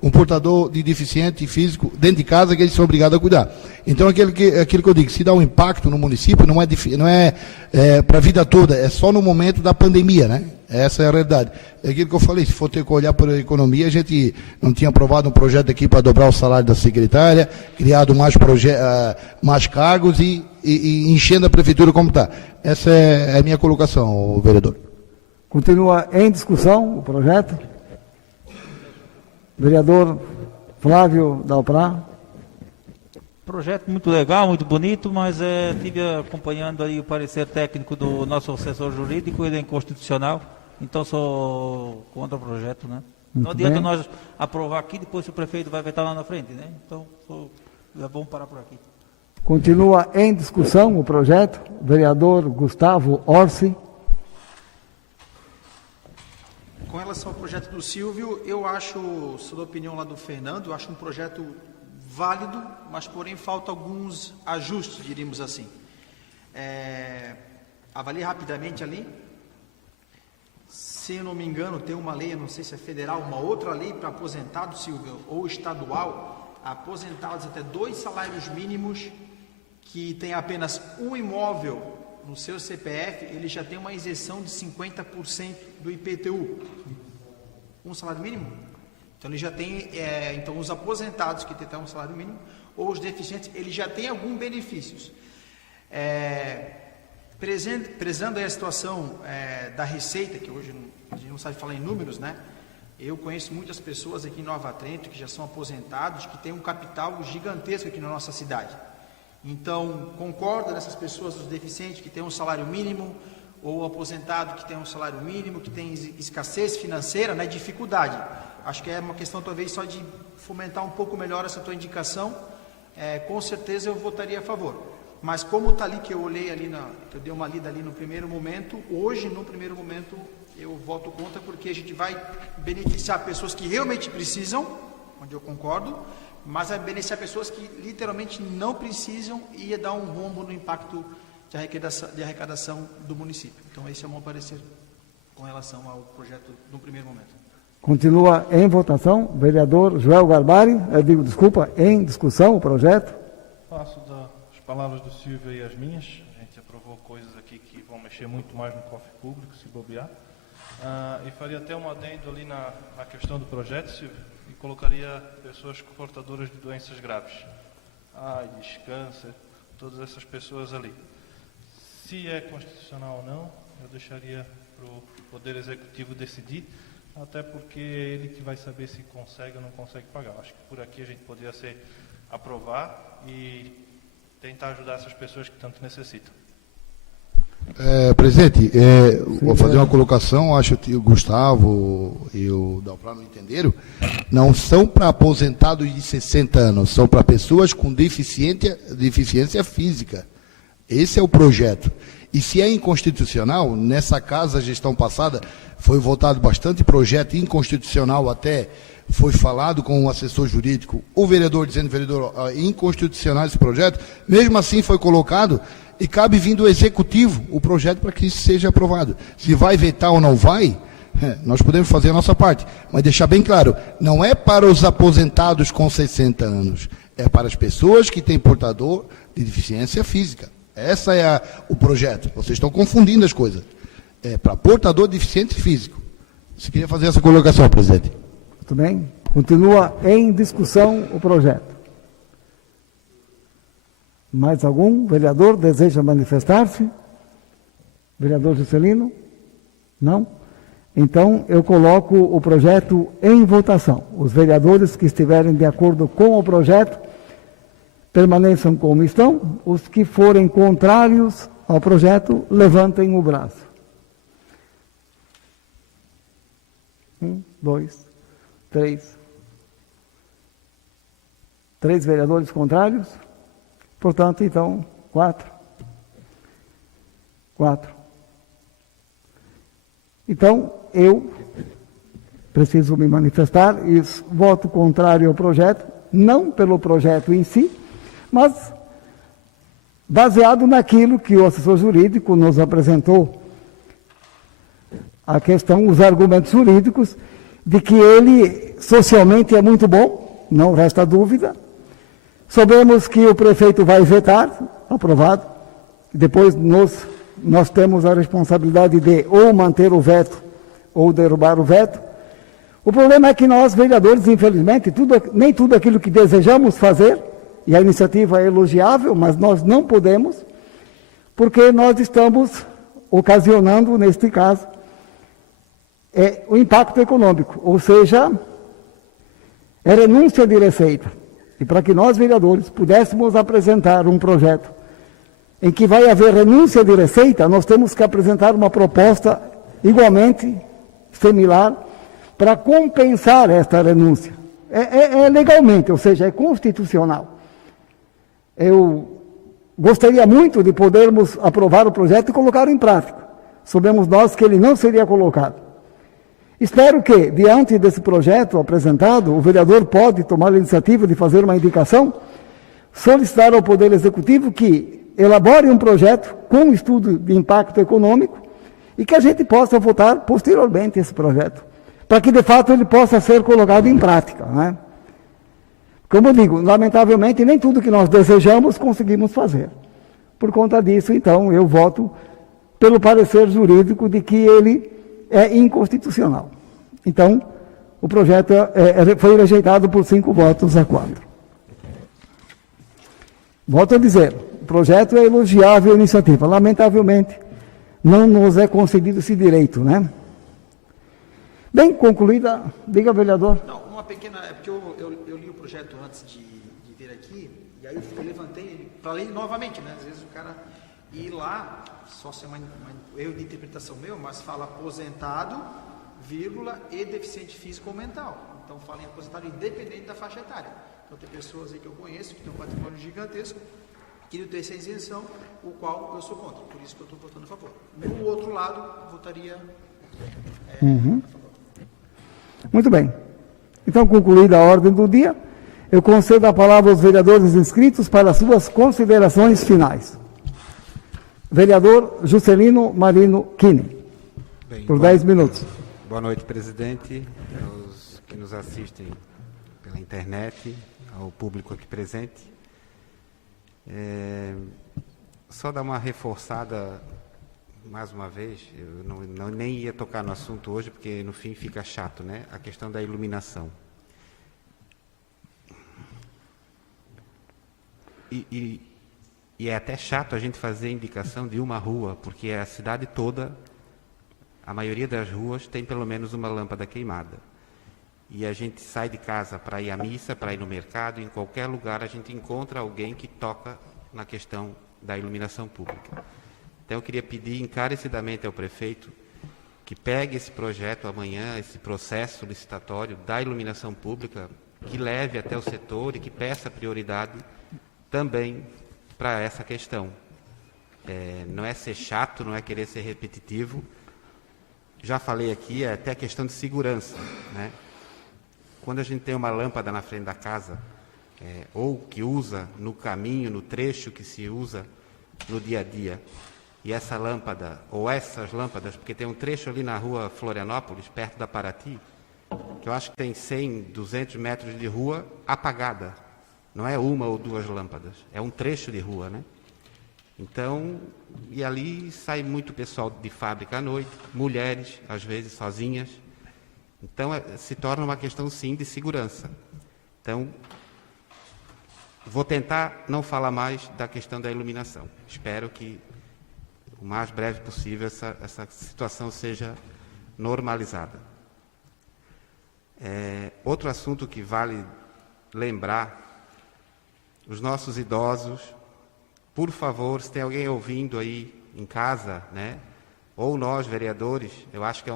um portador de deficiente físico dentro de casa, que eles são obrigados a cuidar. Então, aquilo que eu digo, se dá um impacto no município, não é para a vida toda, é só no momento da pandemia, né? Essa é a realidade. É aquilo que eu falei, se for ter que olhar para a economia, a gente não tinha aprovado um projeto aqui para dobrar o salário da secretária, criado mais cargos e enchendo a prefeitura como está. Essa é a minha colocação, vereador. Continua em discussão o projeto. Vereador Flávio Dalprá. Projeto muito legal, muito bonito, mas estive acompanhando aí o parecer técnico do nosso assessor jurídico, ele é inconstitucional, então sou contra o projeto, né? Não adianta nós aprovar aqui, depois o prefeito vai vetar lá na frente, né? Então, vamos parar por aqui. Continua em discussão o projeto. Vereador Gustavo Orsi. Com relação ao projeto do Silvio, eu acho, sou da opinião lá do Fernando, eu acho um projeto válido, mas porém falta alguns ajustes, diríamos assim. Avalie rapidamente ali. Se eu não me engano, tem uma lei, eu não sei se é federal, uma outra lei para aposentados, Silvio, ou estadual, aposentados até 2 salários mínimos, que tem apenas um imóvel no seu CPF, ele já tem uma isenção de 50% do IPTU. Um salário mínimo? Então, ele já tem, então, os aposentados que têm um salário mínimo, ou os deficientes, ele já tem alguns benefícios. Prezando aí a situação da Receita, que hoje a gente não sabe falar em números, né? Eu conheço muitas pessoas aqui em Nova Trento que já são aposentados, que têm um capital gigantesco aqui na nossa cidade. Então, concorda nessas pessoas, os deficientes que têm um salário mínimo, ou o aposentado que tem um salário mínimo, que tem escassez financeira, né, dificuldade. Acho que é uma questão talvez só de fomentar um pouco melhor essa tua indicação. Com certeza eu votaria a favor. Mas como está ali, que eu olhei ali, que eu dei uma lida ali no primeiro momento, hoje, no primeiro momento, eu voto contra, porque a gente vai beneficiar pessoas que realmente precisam, onde eu concordo, mas vai beneficiar pessoas que literalmente não precisam e ia dar um rombo no impacto de arrecadação do município. Então, esse é o meu parecer com relação ao projeto no primeiro momento. Continua em votação. Vereador Joel Garbari. Em discussão o projeto. Faço das palavras do Silvio e as minhas. A gente aprovou coisas aqui que vão mexer muito mais no cofre público, se bobear. E faria até um adendo ali na questão do projeto, Silvio, e colocaria pessoas portadoras de doenças graves. AIDS, câncer, todas essas pessoas ali. Se é constitucional ou não, eu deixaria para o Poder Executivo decidir, até porque é ele que vai saber se consegue ou não consegue pagar. Acho que por aqui a gente poderia aprovar e tentar ajudar essas pessoas que tanto necessitam. Presidente, vou fazer uma colocação, acho que o Gustavo e o Dalprano entenderam, não são para aposentados de 60 anos, são para pessoas com deficiência física. Esse é o projeto. E se é inconstitucional, nessa casa, a gestão passada, foi votado bastante projeto inconstitucional, até foi falado com o assessor jurídico, o vereador dizendo, vereador, inconstitucional esse projeto, mesmo assim foi colocado, e cabe vir do executivo o projeto para que isso seja aprovado. Se vai vetar ou não vai, nós podemos fazer a nossa parte, mas deixar bem claro, não é para os aposentados com 60 anos, é para as pessoas que têm portador de deficiência física. Esse é o projeto. Vocês estão confundindo as coisas. É para portador deficiente físico. Você queria fazer essa colocação, presidente? Muito bem. Continua em discussão o projeto. Mais algum vereador deseja manifestar-se? Vereador Juscelino? Não? Então, eu coloco o projeto em votação. Os vereadores que estiverem de acordo com o projeto permaneçam como estão. Os que forem contrários ao projeto, levantem o braço. 1, 2, 3. 3 vereadores contrários. Portanto, então, 4. Então, eu preciso me manifestar e voto contrário ao projeto, não pelo projeto em si, mas baseado naquilo que o assessor jurídico nos apresentou, a questão, os argumentos jurídicos, de que ele socialmente é muito bom, não resta dúvida. Sabemos que o prefeito vai vetar, aprovado, depois nós temos a responsabilidade de ou manter o veto ou derrubar o veto. O problema é que nós, vereadores, infelizmente, nem tudo aquilo que desejamos fazer, e a iniciativa é elogiável, mas nós não podemos, porque nós estamos ocasionando, neste caso, o impacto econômico, ou seja, é renúncia de receita. E para que nós, vereadores, pudéssemos apresentar um projeto em que vai haver renúncia de receita, nós temos que apresentar uma proposta igualmente similar para compensar esta renúncia. É legalmente, ou seja, é constitucional. Eu gostaria muito de podermos aprovar o projeto e colocá-lo em prática. Sabemos nós que ele não seria colocado. Espero que, diante desse projeto apresentado, o vereador pode tomar a iniciativa de fazer uma indicação, solicitar ao Poder Executivo que elabore um projeto com estudo de impacto econômico e que a gente possa votar posteriormente esse projeto, para que, de fato, ele possa ser colocado em prática, né? Como eu digo, lamentavelmente, nem tudo que nós desejamos conseguimos fazer. Por conta disso, então, eu voto pelo parecer jurídico de que ele é inconstitucional. Então, o projeto foi rejeitado por 5-4. Volto a dizer, o projeto é elogiável a iniciativa. Lamentavelmente, não nos é concedido esse direito, né? Bem, concluída, diga, vereador. Não, uma pequena, é porque eu li o projeto antes de vir aqui, e aí eu levantei ele para ler novamente, né? Às vezes o cara ir lá, só ser um erro de interpretação meu, mas fala aposentado, vírgula, e deficiente físico ou mental. Então fala em aposentado independente da faixa etária. Então tem pessoas aí que eu conheço, que têm um patrimônio gigantesco, que não tem essa isenção, o qual eu sou contra. Por isso que eu estou votando a favor. No outro lado, votaria a favor. Muito bem. Então, concluída a ordem do dia, eu concedo a palavra aos vereadores inscritos para as suas considerações finais. Vereador Juscelino Marino Kine, por 10 minutos. Boa noite, presidente, aos que nos assistem pela internet, ao público aqui presente. Só dar uma reforçada, mais uma vez, eu nem ia tocar no assunto hoje, porque no fim fica chato, né? A questão da iluminação. E é até chato a gente fazer indicação de uma rua, porque a cidade toda, a maioria das ruas tem pelo menos uma lâmpada queimada. E a gente sai de casa para ir à missa, para ir no mercado, em qualquer lugar a gente encontra alguém que toca na questão da iluminação pública. Então, eu queria pedir encarecidamente ao prefeito que pegue esse projeto amanhã, esse processo licitatório da iluminação pública, que leve até o setor e que peça prioridade também para essa questão. Não é ser chato, não é querer ser repetitivo. Já falei aqui, é até a questão de segurança, né? Quando a gente tem uma lâmpada na frente da casa, ou que usa no caminho, no trecho que se usa no dia a dia, e essa lâmpada, ou essas lâmpadas, porque tem um trecho ali na rua Florianópolis, perto da Paraty, que eu acho que tem 100, 200 metros de rua apagada. Não é uma ou duas lâmpadas, é um trecho de rua, né? Então, e ali sai muito pessoal de fábrica à noite, mulheres, às vezes sozinhas. Então, se torna uma questão, sim, de segurança. Então, vou tentar não falar mais da questão da iluminação. Espero que, o mais breve possível, essa situação seja normalizada. Outro assunto que vale lembrar, os nossos idosos, por favor, se tem alguém ouvindo aí em casa, né, ou nós, vereadores, eu acho que é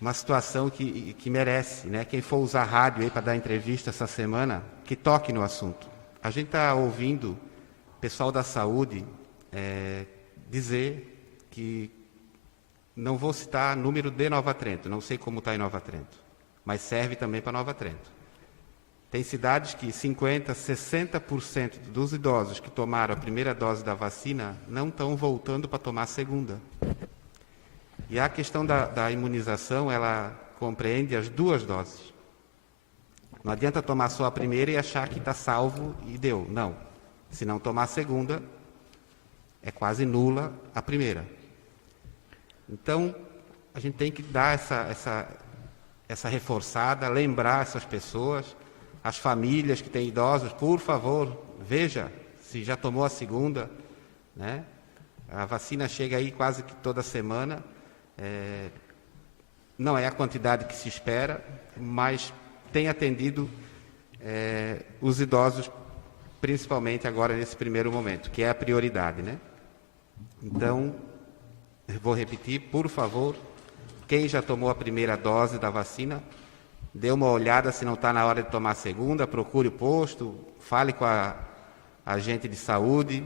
uma situação que merece, né, quem for usar rádio aí para dar entrevista essa semana, que toque no assunto. A gente está ouvindo o pessoal da saúde dizer que, não vou citar número de Nova Trento, não sei como está em Nova Trento, mas serve também para Nova Trento. Tem cidades que 50%, 60% dos idosos que tomaram a primeira dose da vacina não estão voltando para tomar a segunda. E a questão da imunização, ela compreende as duas doses. Não adianta tomar só a primeira e achar que está salvo e deu. Não. Se não tomar a segunda, é quase nula a primeira. Então, a gente tem que dar essa reforçada, lembrar essas pessoas, as famílias que têm idosos, por favor, veja se já tomou a segunda, né? A vacina chega aí quase que toda semana, não é a quantidade que se espera, mas tem atendido os idosos, principalmente agora nesse primeiro momento, que é a prioridade, né? Então, vou repetir, por favor, quem já tomou a primeira dose da vacina, dê uma olhada se não está na hora de tomar a segunda, procure o posto, fale com a agente de saúde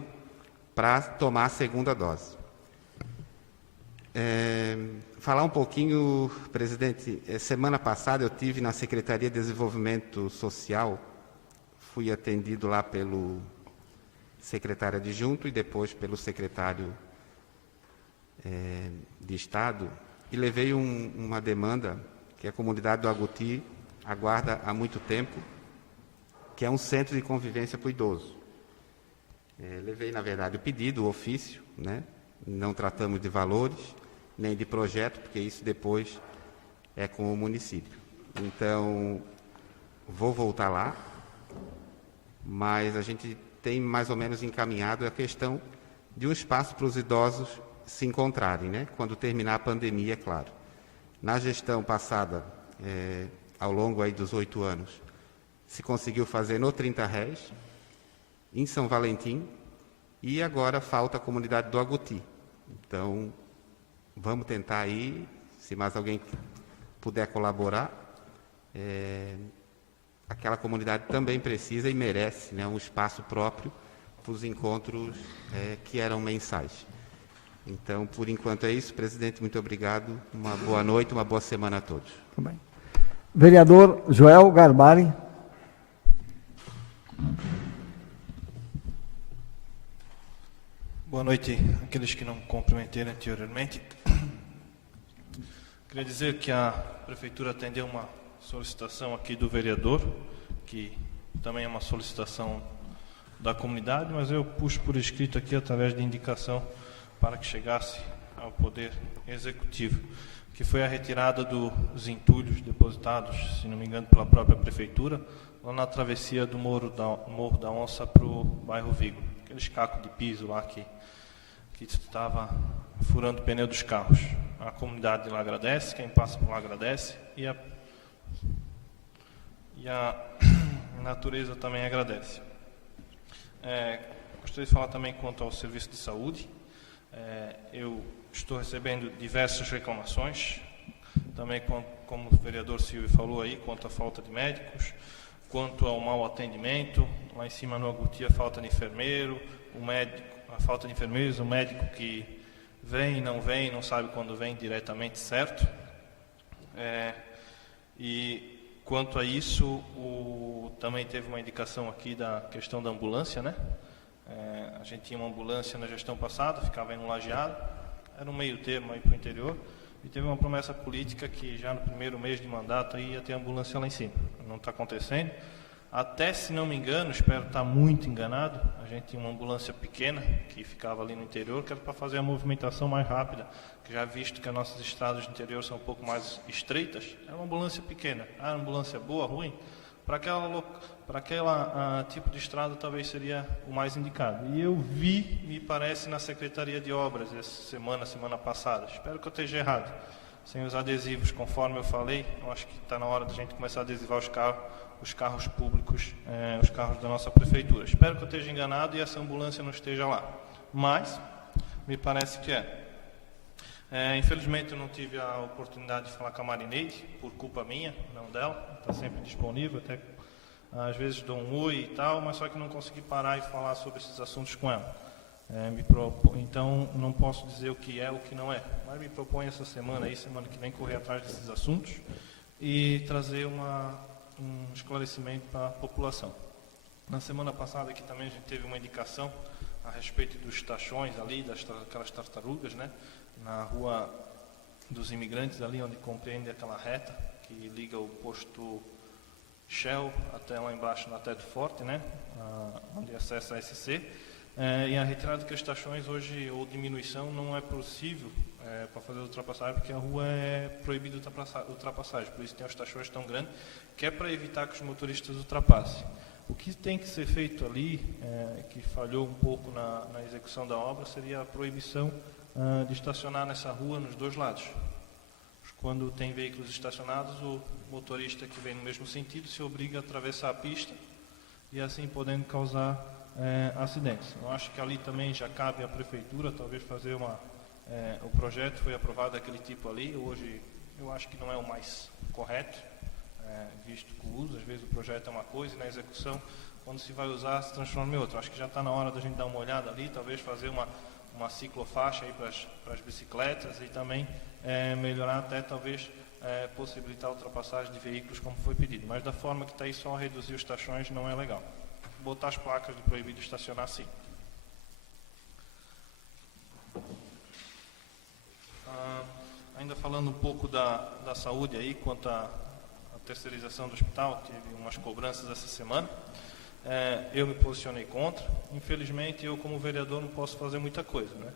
para tomar a segunda dose. Falar um pouquinho, presidente, semana passada eu tive na Secretaria de Desenvolvimento Social, fui atendido lá pelo secretário adjunto e depois pelo secretário de Estado, e levei uma demanda que a comunidade do Aguti aguarda há muito tempo, que é um centro de convivência para o idoso. Levei, na verdade, o pedido, o ofício, né? Não tratamos de valores, nem de projeto, porque isso depois é com o município. Então, vou voltar lá, mas a gente tem mais ou menos encaminhado a questão de um espaço para os idosos se encontrarem, né? Quando terminar a pandemia, é claro. Na gestão passada, ao longo aí dos 8 anos, se conseguiu fazer no 30 Réis, em São Valentim, e agora falta a comunidade do Aguti. Então, vamos tentar aí, se mais alguém puder colaborar, aquela comunidade também precisa e merece, né, um espaço próprio para os encontros que eram mensais. Então, por enquanto é isso, presidente, muito obrigado, uma boa noite, uma boa semana a todos. Muito bem. Vereador Joel Garbari. Boa noite àqueles que não cumprimentei anteriormente. Queria dizer que a Prefeitura atendeu uma solicitação aqui do vereador, que também é uma solicitação da comunidade, mas eu puxo por escrito aqui através de indicação para que chegasse ao Poder Executivo, que foi a retirada dos entulhos depositados, se não me engano, pela própria Prefeitura, lá na travessia do Morro da Onça para o bairro Vigo. Aqueles cacos de piso lá que estava furando o pneu dos carros. A comunidade lá agradece, quem passa por lá agradece, e a natureza também agradece. Gostaria de falar também quanto ao serviço de saúde. Eu estou recebendo diversas reclamações, também como o vereador Silvio falou aí, quanto à falta de médicos, quanto ao mau atendimento. Lá em cima no Agouti, a falta de enfermeiro, a falta de enfermeiros, o médico que vem, não sabe quando vem diretamente certo. E quanto a isso, também teve uma indicação aqui da questão da ambulância, né? A gente tinha uma ambulância na gestão passada, ficava aí no Lajeado, era um meio termo aí para o interior, e teve uma promessa política que já no primeiro mês de mandato aí ia ter ambulância lá em cima. Não está acontecendo. Até, se não me engano, espero estar muito enganado, a gente tinha uma ambulância pequena que ficava ali no interior, que era para fazer a movimentação mais rápida, que já visto que as nossas estradas de interior são um pouco mais estreitas, é uma ambulância pequena. A ambulância boa, ruim? Para aquela tipo de estrada talvez seria o mais indicado. E eu vi, me parece, na Secretaria de Obras essa semana passada, espero que eu esteja errado, sem os adesivos, conforme eu falei, eu acho que está na hora da gente começar a adesivar os carros públicos, os carros da nossa prefeitura. Espero que eu esteja enganado e essa ambulância não esteja lá, mas me parece que infelizmente eu não tive a oportunidade de falar com a Marineide, por culpa minha, não dela, está sempre disponível, até às vezes dou um oi e tal, mas só que não consegui parar e falar sobre esses assuntos com ela. Então não posso dizer o que é o que não é, mas me proponho essa semana que vem, correr atrás desses assuntos e trazer um esclarecimento para a população. Na semana passada aqui também a gente teve uma indicação a respeito dos tachões ali, daquelas tartarugas, né? Na Rua dos Imigrantes, ali onde compreende aquela reta que liga o posto Shell até lá embaixo na Teto Forte, né? Onde acessa a SC. E a retirada daqueles tachões hoje, ou diminuição, não é possível para fazer a ultrapassagem, porque a rua é proibida ultrapassagem, por isso tem os tachões tão grandes, que é para evitar que os motoristas ultrapassem. O que tem que ser feito ali, que falhou um pouco na execução da obra, seria a proibição de estacionar nessa rua nos dois lados. Quando tem veículos estacionados, o motorista que vem no mesmo sentido se obriga a atravessar a pista e assim podendo causar acidentes. Eu acho que ali também já cabe à prefeitura talvez fazer o projeto foi aprovado daquele tipo ali, hoje eu acho que não é o mais correto, visto que o uso, às vezes o projeto é uma coisa e na execução, quando se vai usar, se transforma em outra. Acho que já está na hora da gente dar uma olhada ali, talvez fazer uma ciclofaixa aí para as bicicletas e também melhorar até talvez possibilitar a ultrapassagem de veículos como foi pedido. Mas da forma que está aí, só reduzir os tachões não é legal. Botar as placas de proibido estacionar sim. Ainda falando um pouco da saúde aí, quanto à terceirização do hospital, teve umas cobranças essa semana. Eu me posicionei contra. Infelizmente, eu como vereador não posso fazer muita coisa, né?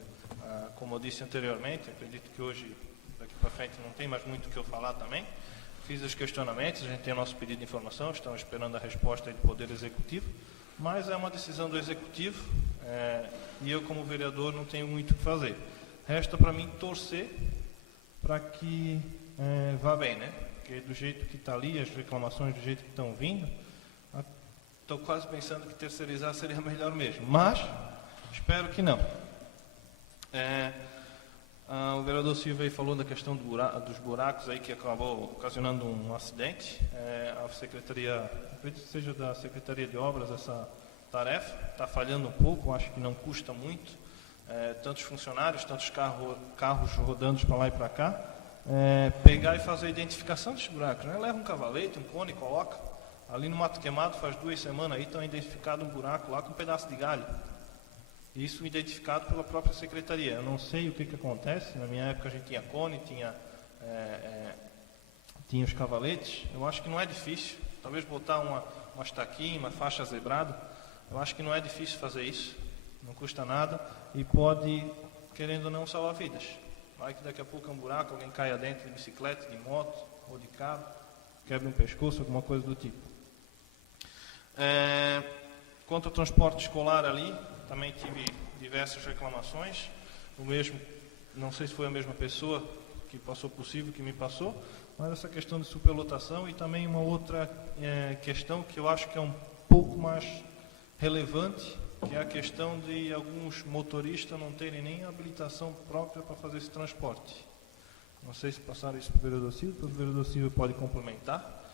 Como eu disse anteriormente, acredito que hoje, daqui para frente, não tem mais muito o que eu falar também. Fiz os questionamentos, a gente tem o nosso pedido de informação, estamos esperando a resposta aí do Poder Executivo, mas é uma decisão do Executivo e eu como vereador não tenho muito o que fazer. Resta para mim torcer para que vá bem, né? Porque do jeito que está ali, as reclamações do jeito que estão vindo, estou quase pensando que terceirizar seria melhor mesmo, mas espero que não. O vereador Silva aí falou da questão dos buracos aí que acabou ocasionando um acidente. A secretaria, acredito que seja da Secretaria de Obras essa tarefa, está falhando um pouco, acho que não custa muito. Tantos funcionários, tantos carros rodando para lá e para cá, pegar e fazer a identificação desses buracos, né? Leva um cavalete, um cone, coloca. Ali no Mato Queimado, faz 2 semanas aí, estão identificado um buraco lá com um pedaço de galho. Isso identificado pela própria secretaria. Eu não sei o que acontece. Na minha época a gente tinha cone, tinha os cavaletes. Eu acho que não é difícil. Talvez botar uma estaquinha, uma faixa zebrada. Eu acho que não é difícil fazer isso. Não custa nada e pode, querendo ou não, salvar vidas. Vai que daqui a pouco é um buraco, alguém caia dentro de bicicleta, de moto ou de carro, quebra um pescoço, alguma coisa do tipo. Quanto ao transporte escolar ali, também tive diversas reclamações. O mesmo, não sei se foi a mesma pessoa que passou possível que me passou, mas essa questão de superlotação e também uma outra questão que eu acho que é um pouco mais relevante que é a questão de alguns motoristas não terem nem habilitação própria para fazer esse transporte. Não sei se passaram isso para o vereador Silvio, o vereador Silvio pode complementar.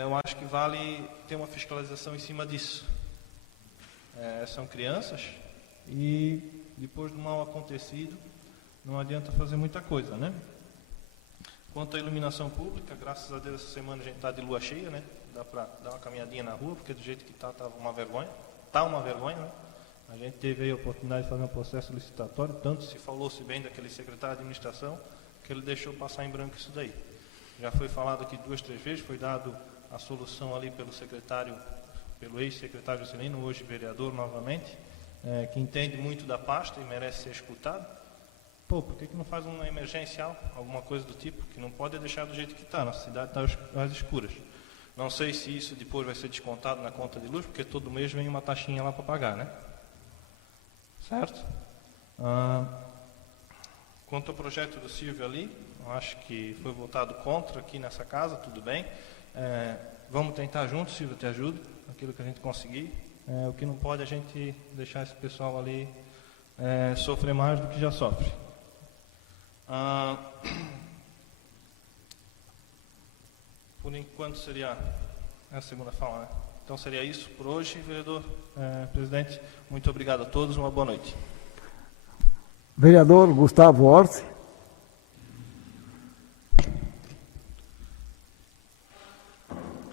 Eu acho que vale ter uma fiscalização em cima disso. São crianças e depois do mal acontecido não adianta fazer muita coisa, né? Quanto à iluminação pública, graças a Deus essa semana a gente está de lua cheia, né? Dá para dar uma caminhadinha na rua, porque do jeito que está, uma vergonha. Está uma vergonha, né? A gente teve aí a oportunidade de fazer um processo licitatório, tanto se falou-se bem daquele secretário de administração, que ele deixou passar em branco isso daí. Já foi falado aqui 2, 3 vezes, foi dado a solução ali pelo secretário, pelo ex-secretário Juscelino, hoje vereador novamente, que entende muito da pasta e merece ser escutado. Pô, por que não faz uma emergencial, alguma coisa do tipo, que não pode deixar do jeito que está, nossa cidade está às escuras. Não sei se isso depois vai ser descontado na conta de luz, porque todo mês vem uma taxinha lá para pagar, né? Certo? Quanto ao projeto do Silvio ali, eu acho que foi votado contra aqui nessa casa, tudo bem. Vamos tentar juntos, Silvio, te ajudo, aquilo que a gente conseguir. O que não pode a gente deixar esse pessoal ali sofrer mais do que já sofre. Por enquanto seria a segunda fala, né? Então seria isso por hoje, vereador. Presidente, muito obrigado a todos, uma boa noite. Vereador Gustavo Orsi.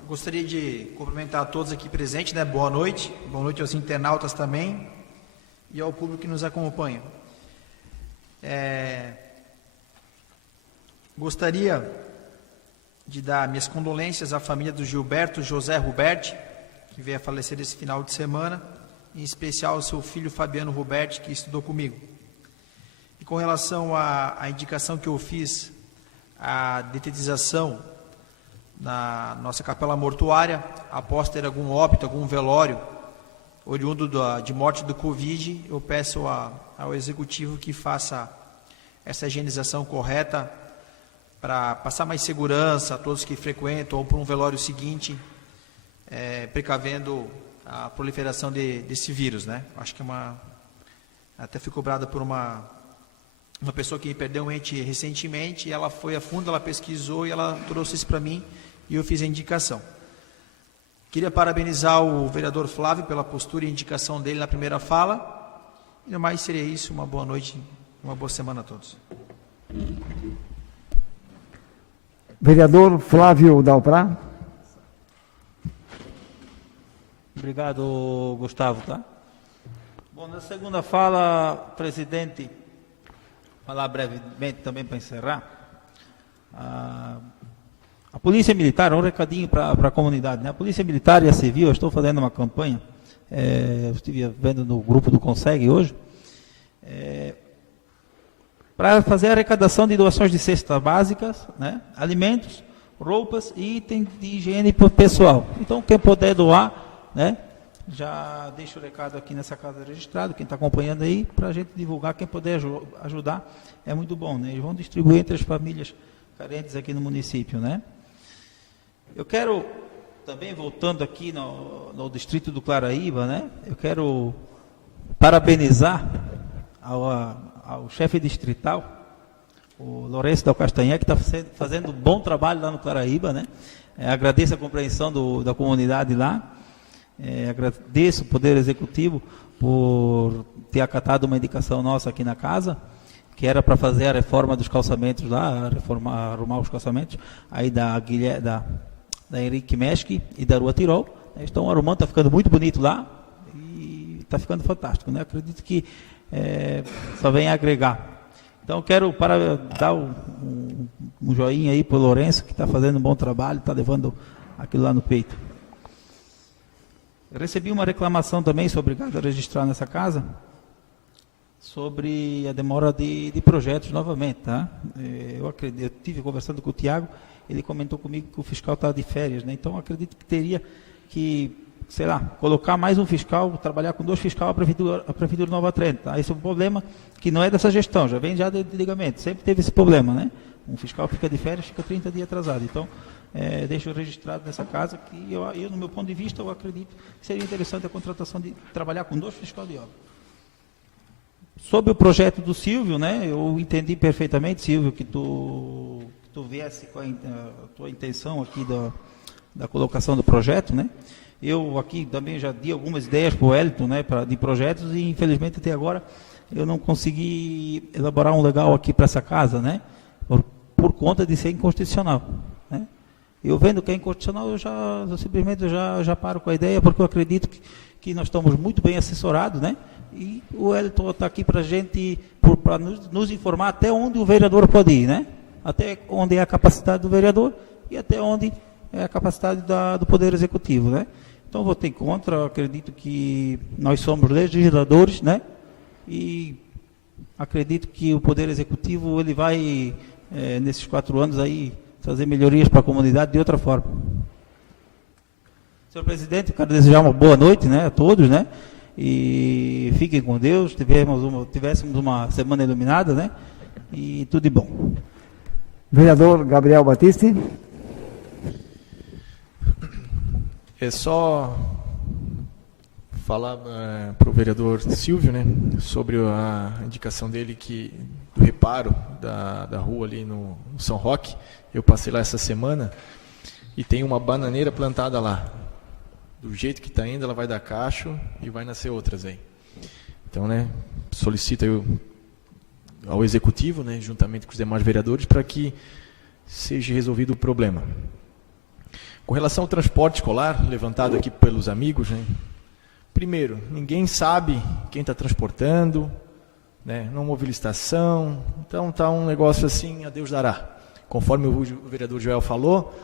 Gostaria de cumprimentar a todos aqui presentes, né? Boa noite aos internautas também e ao público que nos acompanha. Gostaria de dar minhas condolências à família do Gilberto José Ruberti, que veio a falecer esse final de semana, em especial ao seu filho Fabiano Ruberti, que estudou comigo. E com relação à indicação que eu fiz, a detetização na nossa capela mortuária, após ter algum óbito, algum velório, oriundo de morte do Covid, eu peço ao Executivo que faça essa higienização correta para passar mais segurança a todos que frequentam ou para um velório seguinte, precavendo a proliferação desse vírus, né? Acho que até fui cobrada por uma pessoa que perdeu um ente recentemente, e ela foi a fundo, ela pesquisou e ela trouxe isso para mim e eu fiz a indicação. Queria parabenizar o vereador Flávio pela postura e indicação dele na primeira fala. E no mais seria isso, uma boa noite, uma boa semana a todos. Vereador Flávio Dalprá. Obrigado, Gustavo. Tá? Bom, na segunda fala, presidente, falar brevemente também para encerrar. A Polícia Militar, um recadinho para a comunidade, né? A Polícia Militar e a Civil, eu estou fazendo uma campanha, eu estive vendo no grupo do Consegue hoje, para fazer a arrecadação de doações de cestas básicas, né? Alimentos, roupas e itens de higiene pessoal. Então, quem puder doar, né? Já deixa o recado aqui nessa casa registrado, quem está acompanhando aí, para a gente divulgar, quem puder ajudar, é muito bom, né? Eles vão distribuir entre as famílias carentes aqui no município, né? Eu quero, também voltando aqui no distrito do Claraíba, né? Eu quero parabenizar ao chefe distrital, o Lourenço Del Castanhé, que está fazendo um bom trabalho lá no Claraíba, né? Agradeço a compreensão da comunidade lá, agradeço o Poder Executivo por ter acatado uma indicação nossa aqui na casa, que era para fazer a reforma dos calçamentos lá, arrumar os calçamentos, aí da Henrique Meschke e da Rua Tirol. Estão arrumando, está ficando muito bonito lá e está ficando fantástico, né? Acredito que só vem agregar. Então, quero dar um joinha aí para o Lourenço, que está fazendo um bom trabalho, está levando aquilo lá no peito. Eu recebi uma reclamação também, sou obrigado a registrar nessa casa, sobre a demora de projetos novamente, tá? Eu estive conversando com o Tiago, ele comentou comigo que o fiscal está de férias, né? Então, acredito que teria que, sei lá, colocar mais um fiscal, trabalhar com 2 fiscais a Prefeitura de Nova Trento, tá? Esse é um problema que não é dessa gestão, já vem já de ligamento, sempre teve esse problema, né? Um fiscal fica de férias, fica 30 dias atrasado. Então, deixo registrado nessa casa que eu, no meu ponto de vista, eu acredito que seria interessante a contratação de trabalhar com 2 fiscais de obra. Sobre o projeto do Silvio, né, eu entendi perfeitamente, Silvio, que tu viesse com a tua intenção aqui da colocação do projeto, né? Eu aqui também já dei algumas ideias para o Wellington, né, de projetos, e infelizmente até agora eu não consegui elaborar um legal aqui para essa casa, né, por conta de ser inconstitucional, né? Eu vendo que é inconstitucional, eu simplesmente paro com a ideia, porque eu acredito que nós estamos muito bem assessorados, né? E o Wellington está aqui para a gente, para nos informar até onde o vereador pode ir, né? Até onde é a capacidade do vereador e até onde é a capacidade do Poder Executivo, né? Então, votei contra, acredito que nós somos legisladores, né? E acredito que o Poder Executivo, ele vai, nesses 4 anos aí, trazer melhorias para a comunidade de outra forma. Senhor presidente, quero desejar uma boa noite, né, a todos, né? E fiquem com Deus, tivéssemos uma semana iluminada, né? E tudo de bom. Vereador Gabriel Battisti. É só falar para o vereador Silvio, né, sobre a indicação dele do reparo da rua ali no São Roque. Eu passei lá essa semana e tem uma bananeira plantada lá. Do jeito que está indo, ela vai dar cacho e vai nascer outras aí. Então, né, solicito ao Executivo, né, juntamente com os demais vereadores, para que seja resolvido o problema. Com relação ao transporte escolar, levantado aqui pelos amigos, né, primeiro, ninguém sabe quem está transportando, né, não houve licitação, então está um negócio assim, a Deus dará. Conforme o vereador Joel falou,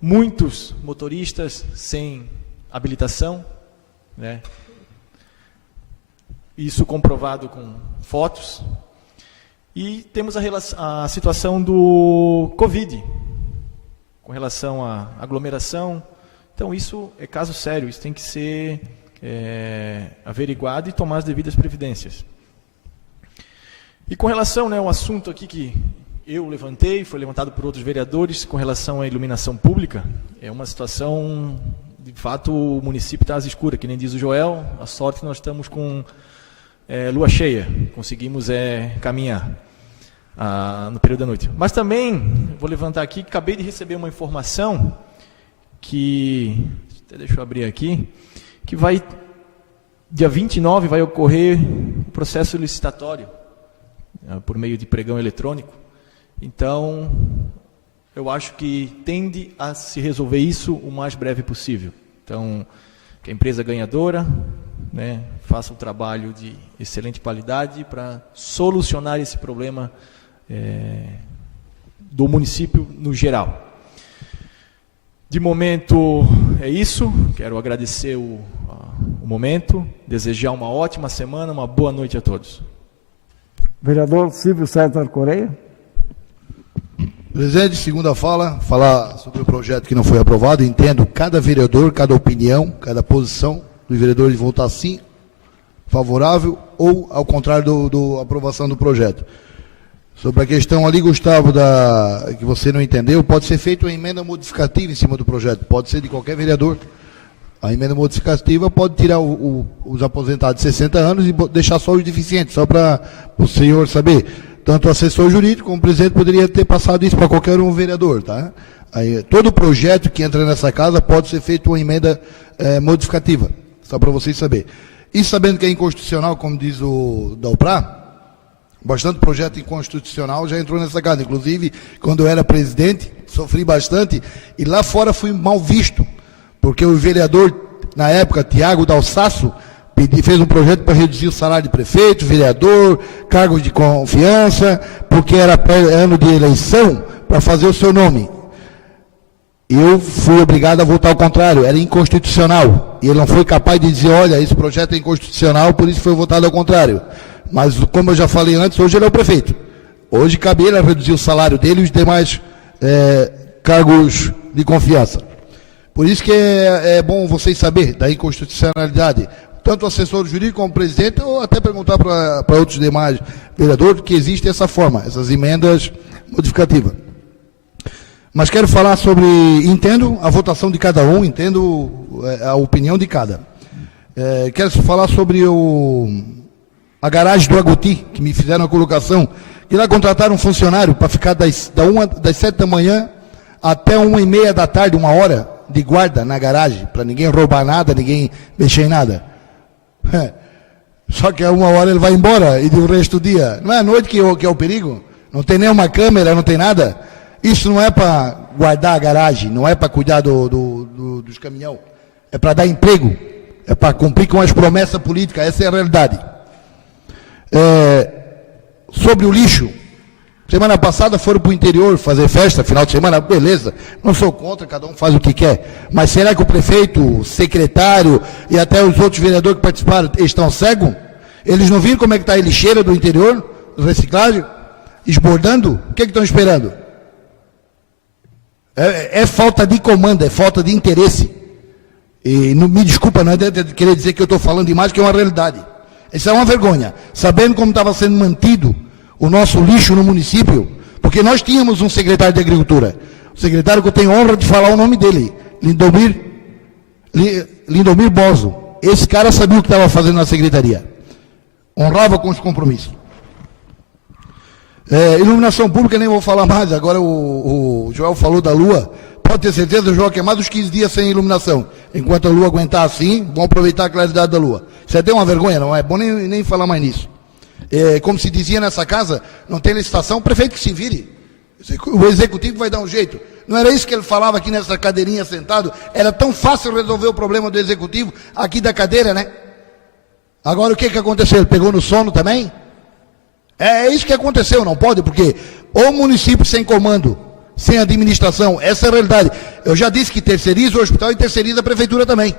muitos motoristas sem habilitação, né, isso comprovado com fotos, e temos a situação do Covid, com relação à aglomeração. Então, isso é caso sério, isso tem que ser averiguado e tomar as devidas providências. E com relação, né, ao assunto aqui que eu levantei, foi levantado por outros vereadores, com relação à iluminação pública, é uma situação, de fato, o município está às escuras, que nem diz o Joel, a sorte que nós estamos com lua cheia, conseguimos caminhar no período da noite. Mas também, vou levantar aqui, que acabei de receber uma informação que, deixa eu abrir aqui, que dia 29 vai ocorrer o processo licitatório, por meio de pregão eletrônico. Então, eu acho que tende a se resolver isso o mais breve possível. Então, que a empresa ganhadora, né, faça um trabalho de excelente qualidade para solucionar esse problema do município no geral. De momento é isso, quero agradecer o momento, desejar uma ótima semana, uma boa noite a todos. Vereador Silvio César Correia. Presidente, segunda falar sobre o projeto que não foi aprovado. Entendo cada vereador, cada opinião, cada posição dos vereadores votar sim, favorável ou ao contrário da aprovação do projeto. Sobre a questão ali, Gustavo, que você não entendeu, pode ser feita uma emenda modificativa em cima do projeto, pode ser de qualquer vereador. A emenda modificativa pode tirar os aposentados de 60 anos e deixar só os deficientes, só para o senhor saber. Tanto o assessor jurídico como o presidente poderia ter passado isso para qualquer um vereador, tá? Aí, todo projeto que entra nessa casa pode ser feito uma emenda modificativa, só para vocês saberem. E sabendo que é inconstitucional, como diz o Dalprá, bastante projeto inconstitucional já entrou nessa casa. Inclusive, quando eu era presidente, sofri bastante, e lá fora fui mal visto, porque o vereador, na época, Tiago Dalsaço, fez um projeto para reduzir o salário de prefeito, vereador, cargos de confiança, porque era ano de eleição, para fazer o seu nome. Eu fui obrigado a votar ao contrário, era inconstitucional. E ele não foi capaz de dizer, olha, esse projeto é inconstitucional, por isso foi votado ao contrário. Mas, como eu já falei antes, hoje ele é o prefeito. Hoje cabe ele a reduzir o salário dele e os demais cargos de confiança. Por isso que é bom vocês saberem da inconstitucionalidade, tanto o assessor jurídico como o presidente, ou até perguntar para outros demais vereadores que existe essa forma, essas emendas modificativas. Mas quero falar sobre, entendo a votação de cada um, entendo a opinião de cada. Quero falar sobre a garagem do Agoti, que me fizeram a colocação, que lá contrataram um funcionário para ficar das 7 da manhã até 1h30 da tarde, 1 hora de guarda na garagem, para ninguém roubar nada, ninguém mexer em nada. Só que a 1 hora ele vai embora e do resto do dia. Não é à noite que é o perigo? Não tem nenhuma câmera, não tem nada. Isso não é para guardar a garagem, não é para cuidar dos caminhões. É para dar emprego, é para cumprir com as promessas políticas, essa é a realidade. Sobre o lixo, semana passada foram para o interior fazer festa, final de semana, beleza, não sou contra, cada um faz o que quer, mas será que o prefeito, o secretário e até os outros vereadores que participaram estão cegos? Eles não viram como é que está a lixeira do interior, do reciclagem, esbordando? O que estão esperando? É falta de comando, é falta de interesse. E não me desculpa, não é de querer dizer que eu estou falando demais, que é uma realidade. Isso é uma vergonha. Sabendo como estava sendo mantido o nosso lixo no município, porque nós tínhamos um secretário de Agricultura, o secretário que eu tenho honra de falar o nome dele, Lindomir Bozo. Esse cara sabia o que estava fazendo na secretaria. Honrava com os compromissos. Iluminação pública, nem vou falar mais. Agora o Joel falou da lua. Pode ter certeza, Joel, que é mais dos 15 dias sem iluminação. Enquanto a lua aguentar assim, vão aproveitar a claridade da lua. Isso é até uma vergonha, não é bom nem falar mais nisso. Como se dizia nessa casa, não tem licitação, o prefeito que se vire. O executivo vai dar um jeito. Não era isso que ele falava aqui nessa cadeirinha sentado? Era tão fácil resolver o problema do executivo aqui da cadeira, né? Agora o que aconteceu? Ele pegou no sono também? É isso que aconteceu, não pode, porque o município sem comando, sem administração, essa é a realidade. Eu já disse que terceiriza o hospital e terceiriza a prefeitura também,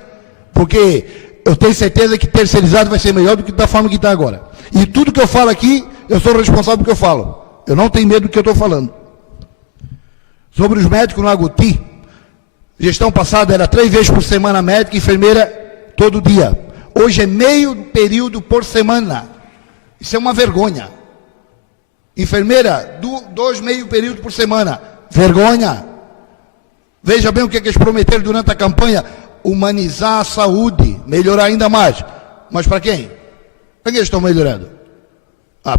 porque eu tenho certeza que terceirizado vai ser melhor do que da forma que está agora. E tudo que eu falo aqui, eu sou responsável do que eu falo. Eu não tenho medo do que eu estou falando. Sobre os médicos no Agoti, gestão passada era 3 vezes por semana médico e enfermeira todo dia. Hoje é meio período por semana. Isso é uma vergonha. Enfermeira, 2 meio período por semana. Vergonha. Veja bem o que eles prometeram durante a campanha. Humanizar a saúde, melhorar ainda mais. Mas para quem? Para quem eles estão melhorando?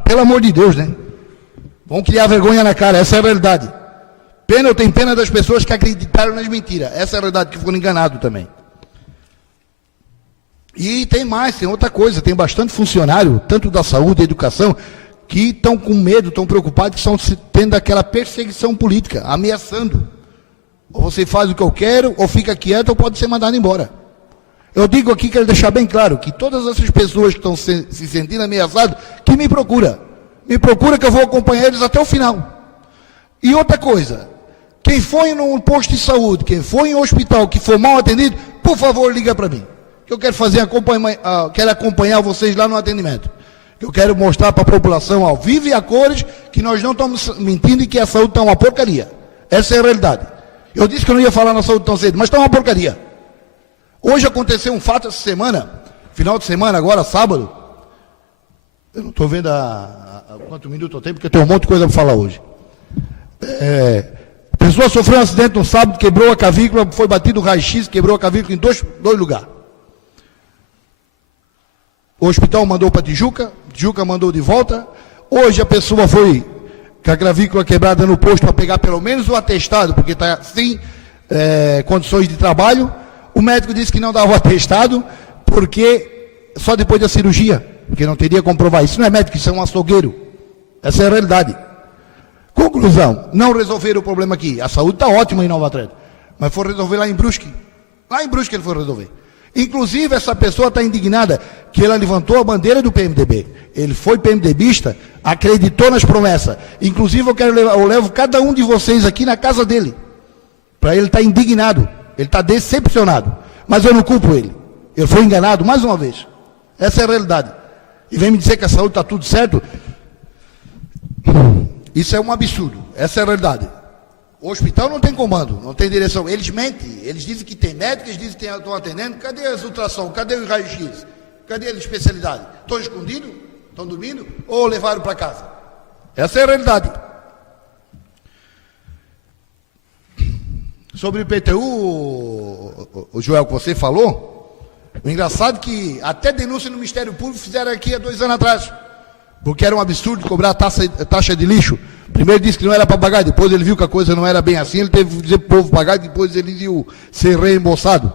Pelo amor de Deus, né? Vão criar vergonha na cara, essa é a realidade. Eu tenho pena das pessoas que acreditaram nas mentiras. Essa é a realidade, que foram enganados também. E tem mais, tem outra coisa, tem bastante funcionário, tanto da saúde e educação, que estão com medo, estão preocupados, que estão tendo aquela perseguição política, ameaçando. Ou você faz o que eu quero, ou fica quieto, ou pode ser mandado embora. Eu digo aqui, quero deixar bem claro, que todas essas pessoas que estão se sentindo ameaçadas, que me procura que eu vou acompanhar eles até o final. E outra coisa, quem for num posto de saúde, quem for em um hospital, que for mal atendido, por favor, liga para mim. Que eu quero quero acompanhar vocês lá no atendimento. Eu quero mostrar para a população ao vivo e a cores que nós não estamos mentindo e que a saúde está uma porcaria. Essa é a realidade. Eu disse que eu não ia falar na saúde tão cedo, mas está uma porcaria. Hoje aconteceu um fato essa semana, final de semana, agora, sábado. Eu não estou vendo quanto minuto eu tenho, porque eu tenho um monte de coisa para falar hoje. A pessoa sofreu um acidente no sábado, quebrou a clavícula, foi batido o raio-x, quebrou a clavícula em dois lugares. O hospital mandou para Tijuca mandou de volta. Hoje a pessoa foi com a clavícula quebrada no posto para pegar pelo menos o atestado, porque está sem condições de trabalho. O médico disse que não dava o atestado, porque só depois da cirurgia, porque não teria como provar. Isso não é médico, isso é um açougueiro. Essa é a realidade. Conclusão, não resolveram o problema aqui. A saúde está ótima em Nova Trento, mas foi resolver lá em Brusque. Lá em Brusque ele foi resolver. Inclusive, essa pessoa está indignada que ela levantou a bandeira do PMDB. Ele foi PMDBista, acreditou nas promessas. Inclusive, eu levo cada um de vocês aqui na casa dele, para ele estar indignado. Ele está decepcionado. Mas eu não culpo ele. Ele foi enganado mais uma vez. Essa é a realidade. E vem me dizer que a saúde está tudo certo. Isso é um absurdo. Essa é a realidade. O hospital não tem comando, não tem direção. Eles mentem, eles dizem que tem médico, eles dizem que estão atendendo. Cadê as ultrassom? Cadê o raio-x? Cadê a especialidade? Estão escondidos? Estão dormindo? Ou levaram para casa? Essa é a realidade. Sobre o IPTU, o Joel, que você falou, o engraçado é que até denúncia no Ministério Público fizeram aqui há 2 anos atrás, porque era um absurdo cobrar taxa de lixo. Primeiro disse que não era para pagar, depois ele viu que a coisa não era bem assim, ele teve que dizer para o povo pagar, depois ele viu ser reembolsado.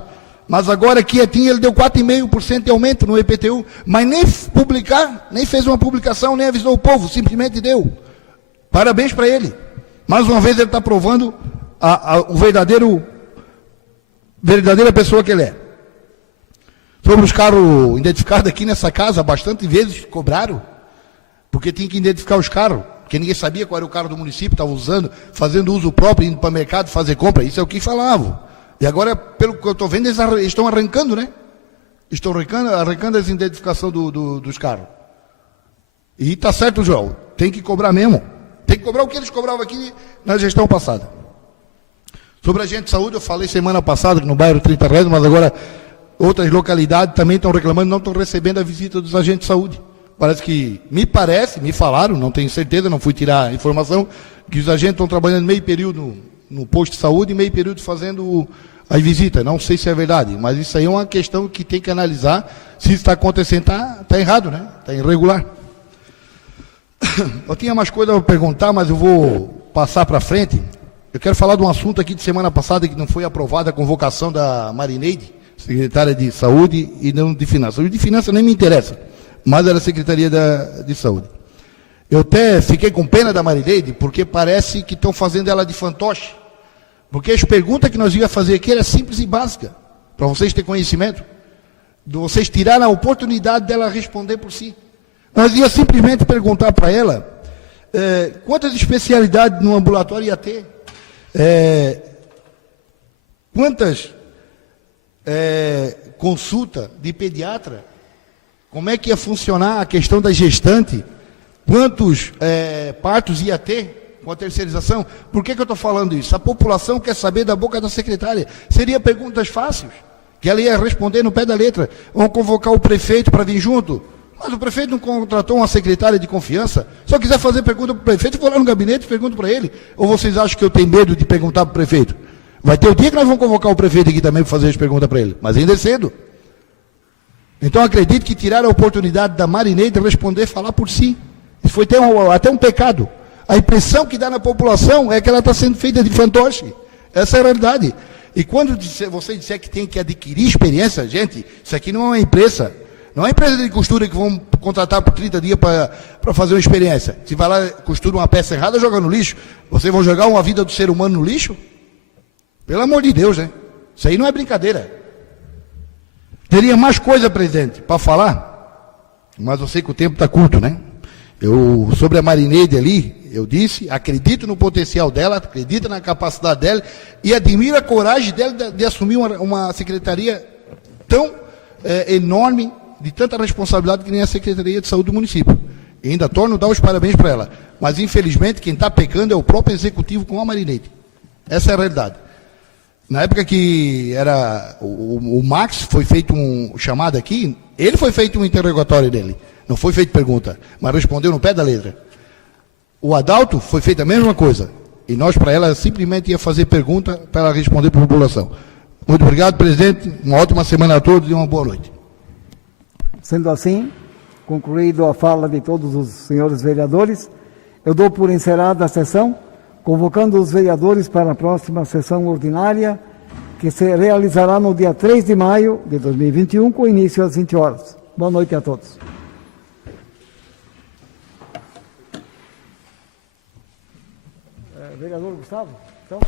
Mas agora quietinho, ele deu 4,5% de aumento no IPTU, mas nem publicar, nem fez uma publicação, nem avisou o povo, simplesmente deu. Parabéns para ele. Mais uma vez ele está provando o verdadeira pessoa que ele é. Sobre os carros identificados aqui nessa casa, bastante vezes cobraram, porque tinha que identificar os carros, porque ninguém sabia qual era o carro do município, estava usando, fazendo uso próprio, indo para o mercado fazer compra, isso é o que falavam. E agora, pelo que eu estou vendo, eles estão arrancando, né? Estão arrancando as identificações dos carros. E está certo, João, tem que cobrar mesmo. Tem que cobrar o que eles cobravam aqui na gestão passada. Sobre a agente de saúde, eu falei semana passada que no bairro 30 reais, mas agora outras localidades também estão reclamando, não estão recebendo a visita dos agentes de saúde. Me falaram, não tenho certeza, não fui tirar a informação, que os agentes estão trabalhando meio período no posto de saúde e meio período fazendo as visitas. Não sei se é verdade, mas isso aí é uma questão que tem que analisar. Se isso está acontecendo, está errado, né? Está irregular. Eu tinha mais coisas para perguntar, mas eu vou passar para frente. Eu quero falar de um assunto aqui de semana passada que não foi aprovada a convocação da Marineide, secretária de Saúde e não de Finanças. O de Finanças nem me interessa, mas era a Secretaria de Saúde. Eu até fiquei com pena da Marineide, porque parece que estão fazendo ela de fantoche. Porque as perguntas que nós íamos fazer aqui eram simples e básicas, para vocês terem conhecimento, de vocês tirarem a oportunidade dela responder por si. Nós ia simplesmente perguntar para ela quantas especialidades no ambulatório ia ter, quantas consulta de pediatra, como é que ia funcionar a questão da gestante, quantos partos ia ter com a terceirização. Por que eu estou falando isso? A população quer saber da boca da secretária. Seria perguntas fáceis, que ela ia responder no pé da letra. Vamos convocar o prefeito para vir junto. Mas o prefeito não contratou uma secretária de confiança? Se eu quiser fazer pergunta para o prefeito, eu vou lá no gabinete e pergunto para ele. Ou vocês acham que eu tenho medo de perguntar para o prefeito? Vai ter o dia que nós vamos convocar o prefeito aqui também para fazer as perguntas para ele. Mas ainda é cedo. Então acredito que tiraram a oportunidade da Marineide de responder, falar por si. Isso foi até um pecado. A impressão que dá na população é que ela está sendo feita de fantoche. Essa é a realidade. E quando você disser que tem que adquirir experiência, gente, isso aqui não é uma empresa. Não é uma empresa de costura que vão contratar por 30 dias para fazer uma experiência. Se vai lá, costura uma peça errada, joga no lixo. Vocês vão jogar uma vida do ser humano no lixo? Pelo amor de Deus, né? Isso aí não é brincadeira. Teria mais coisa, presidente, para falar, mas eu sei que o tempo está curto, né? Sobre a Marineide ali, eu disse, acredito no potencial dela, acredito na capacidade dela e admiro a coragem dela de assumir uma secretaria tão enorme, de tanta responsabilidade que nem a Secretaria de Saúde do município. E ainda torno a dar os parabéns para ela. Mas, infelizmente, quem está pecando é o próprio executivo com a Marineide. Essa é a realidade. Na época que era o Max, foi feito um chamado aqui, ele foi feito um interrogatório dele. Não foi feito pergunta, mas respondeu no pé da letra. O Adalto foi feita a mesma coisa. E nós, para ela, simplesmente ia fazer pergunta para ela responder para a população. Muito obrigado, presidente. Uma ótima semana a todos e uma boa noite. Sendo assim, concluído a fala de todos os senhores vereadores, eu dou por encerrada a sessão, convocando os vereadores para a próxima sessão ordinária, que se realizará no dia 3 de maio de 2021, com início às 20 horas. Boa noite a todos. Vereador Gustavo, então...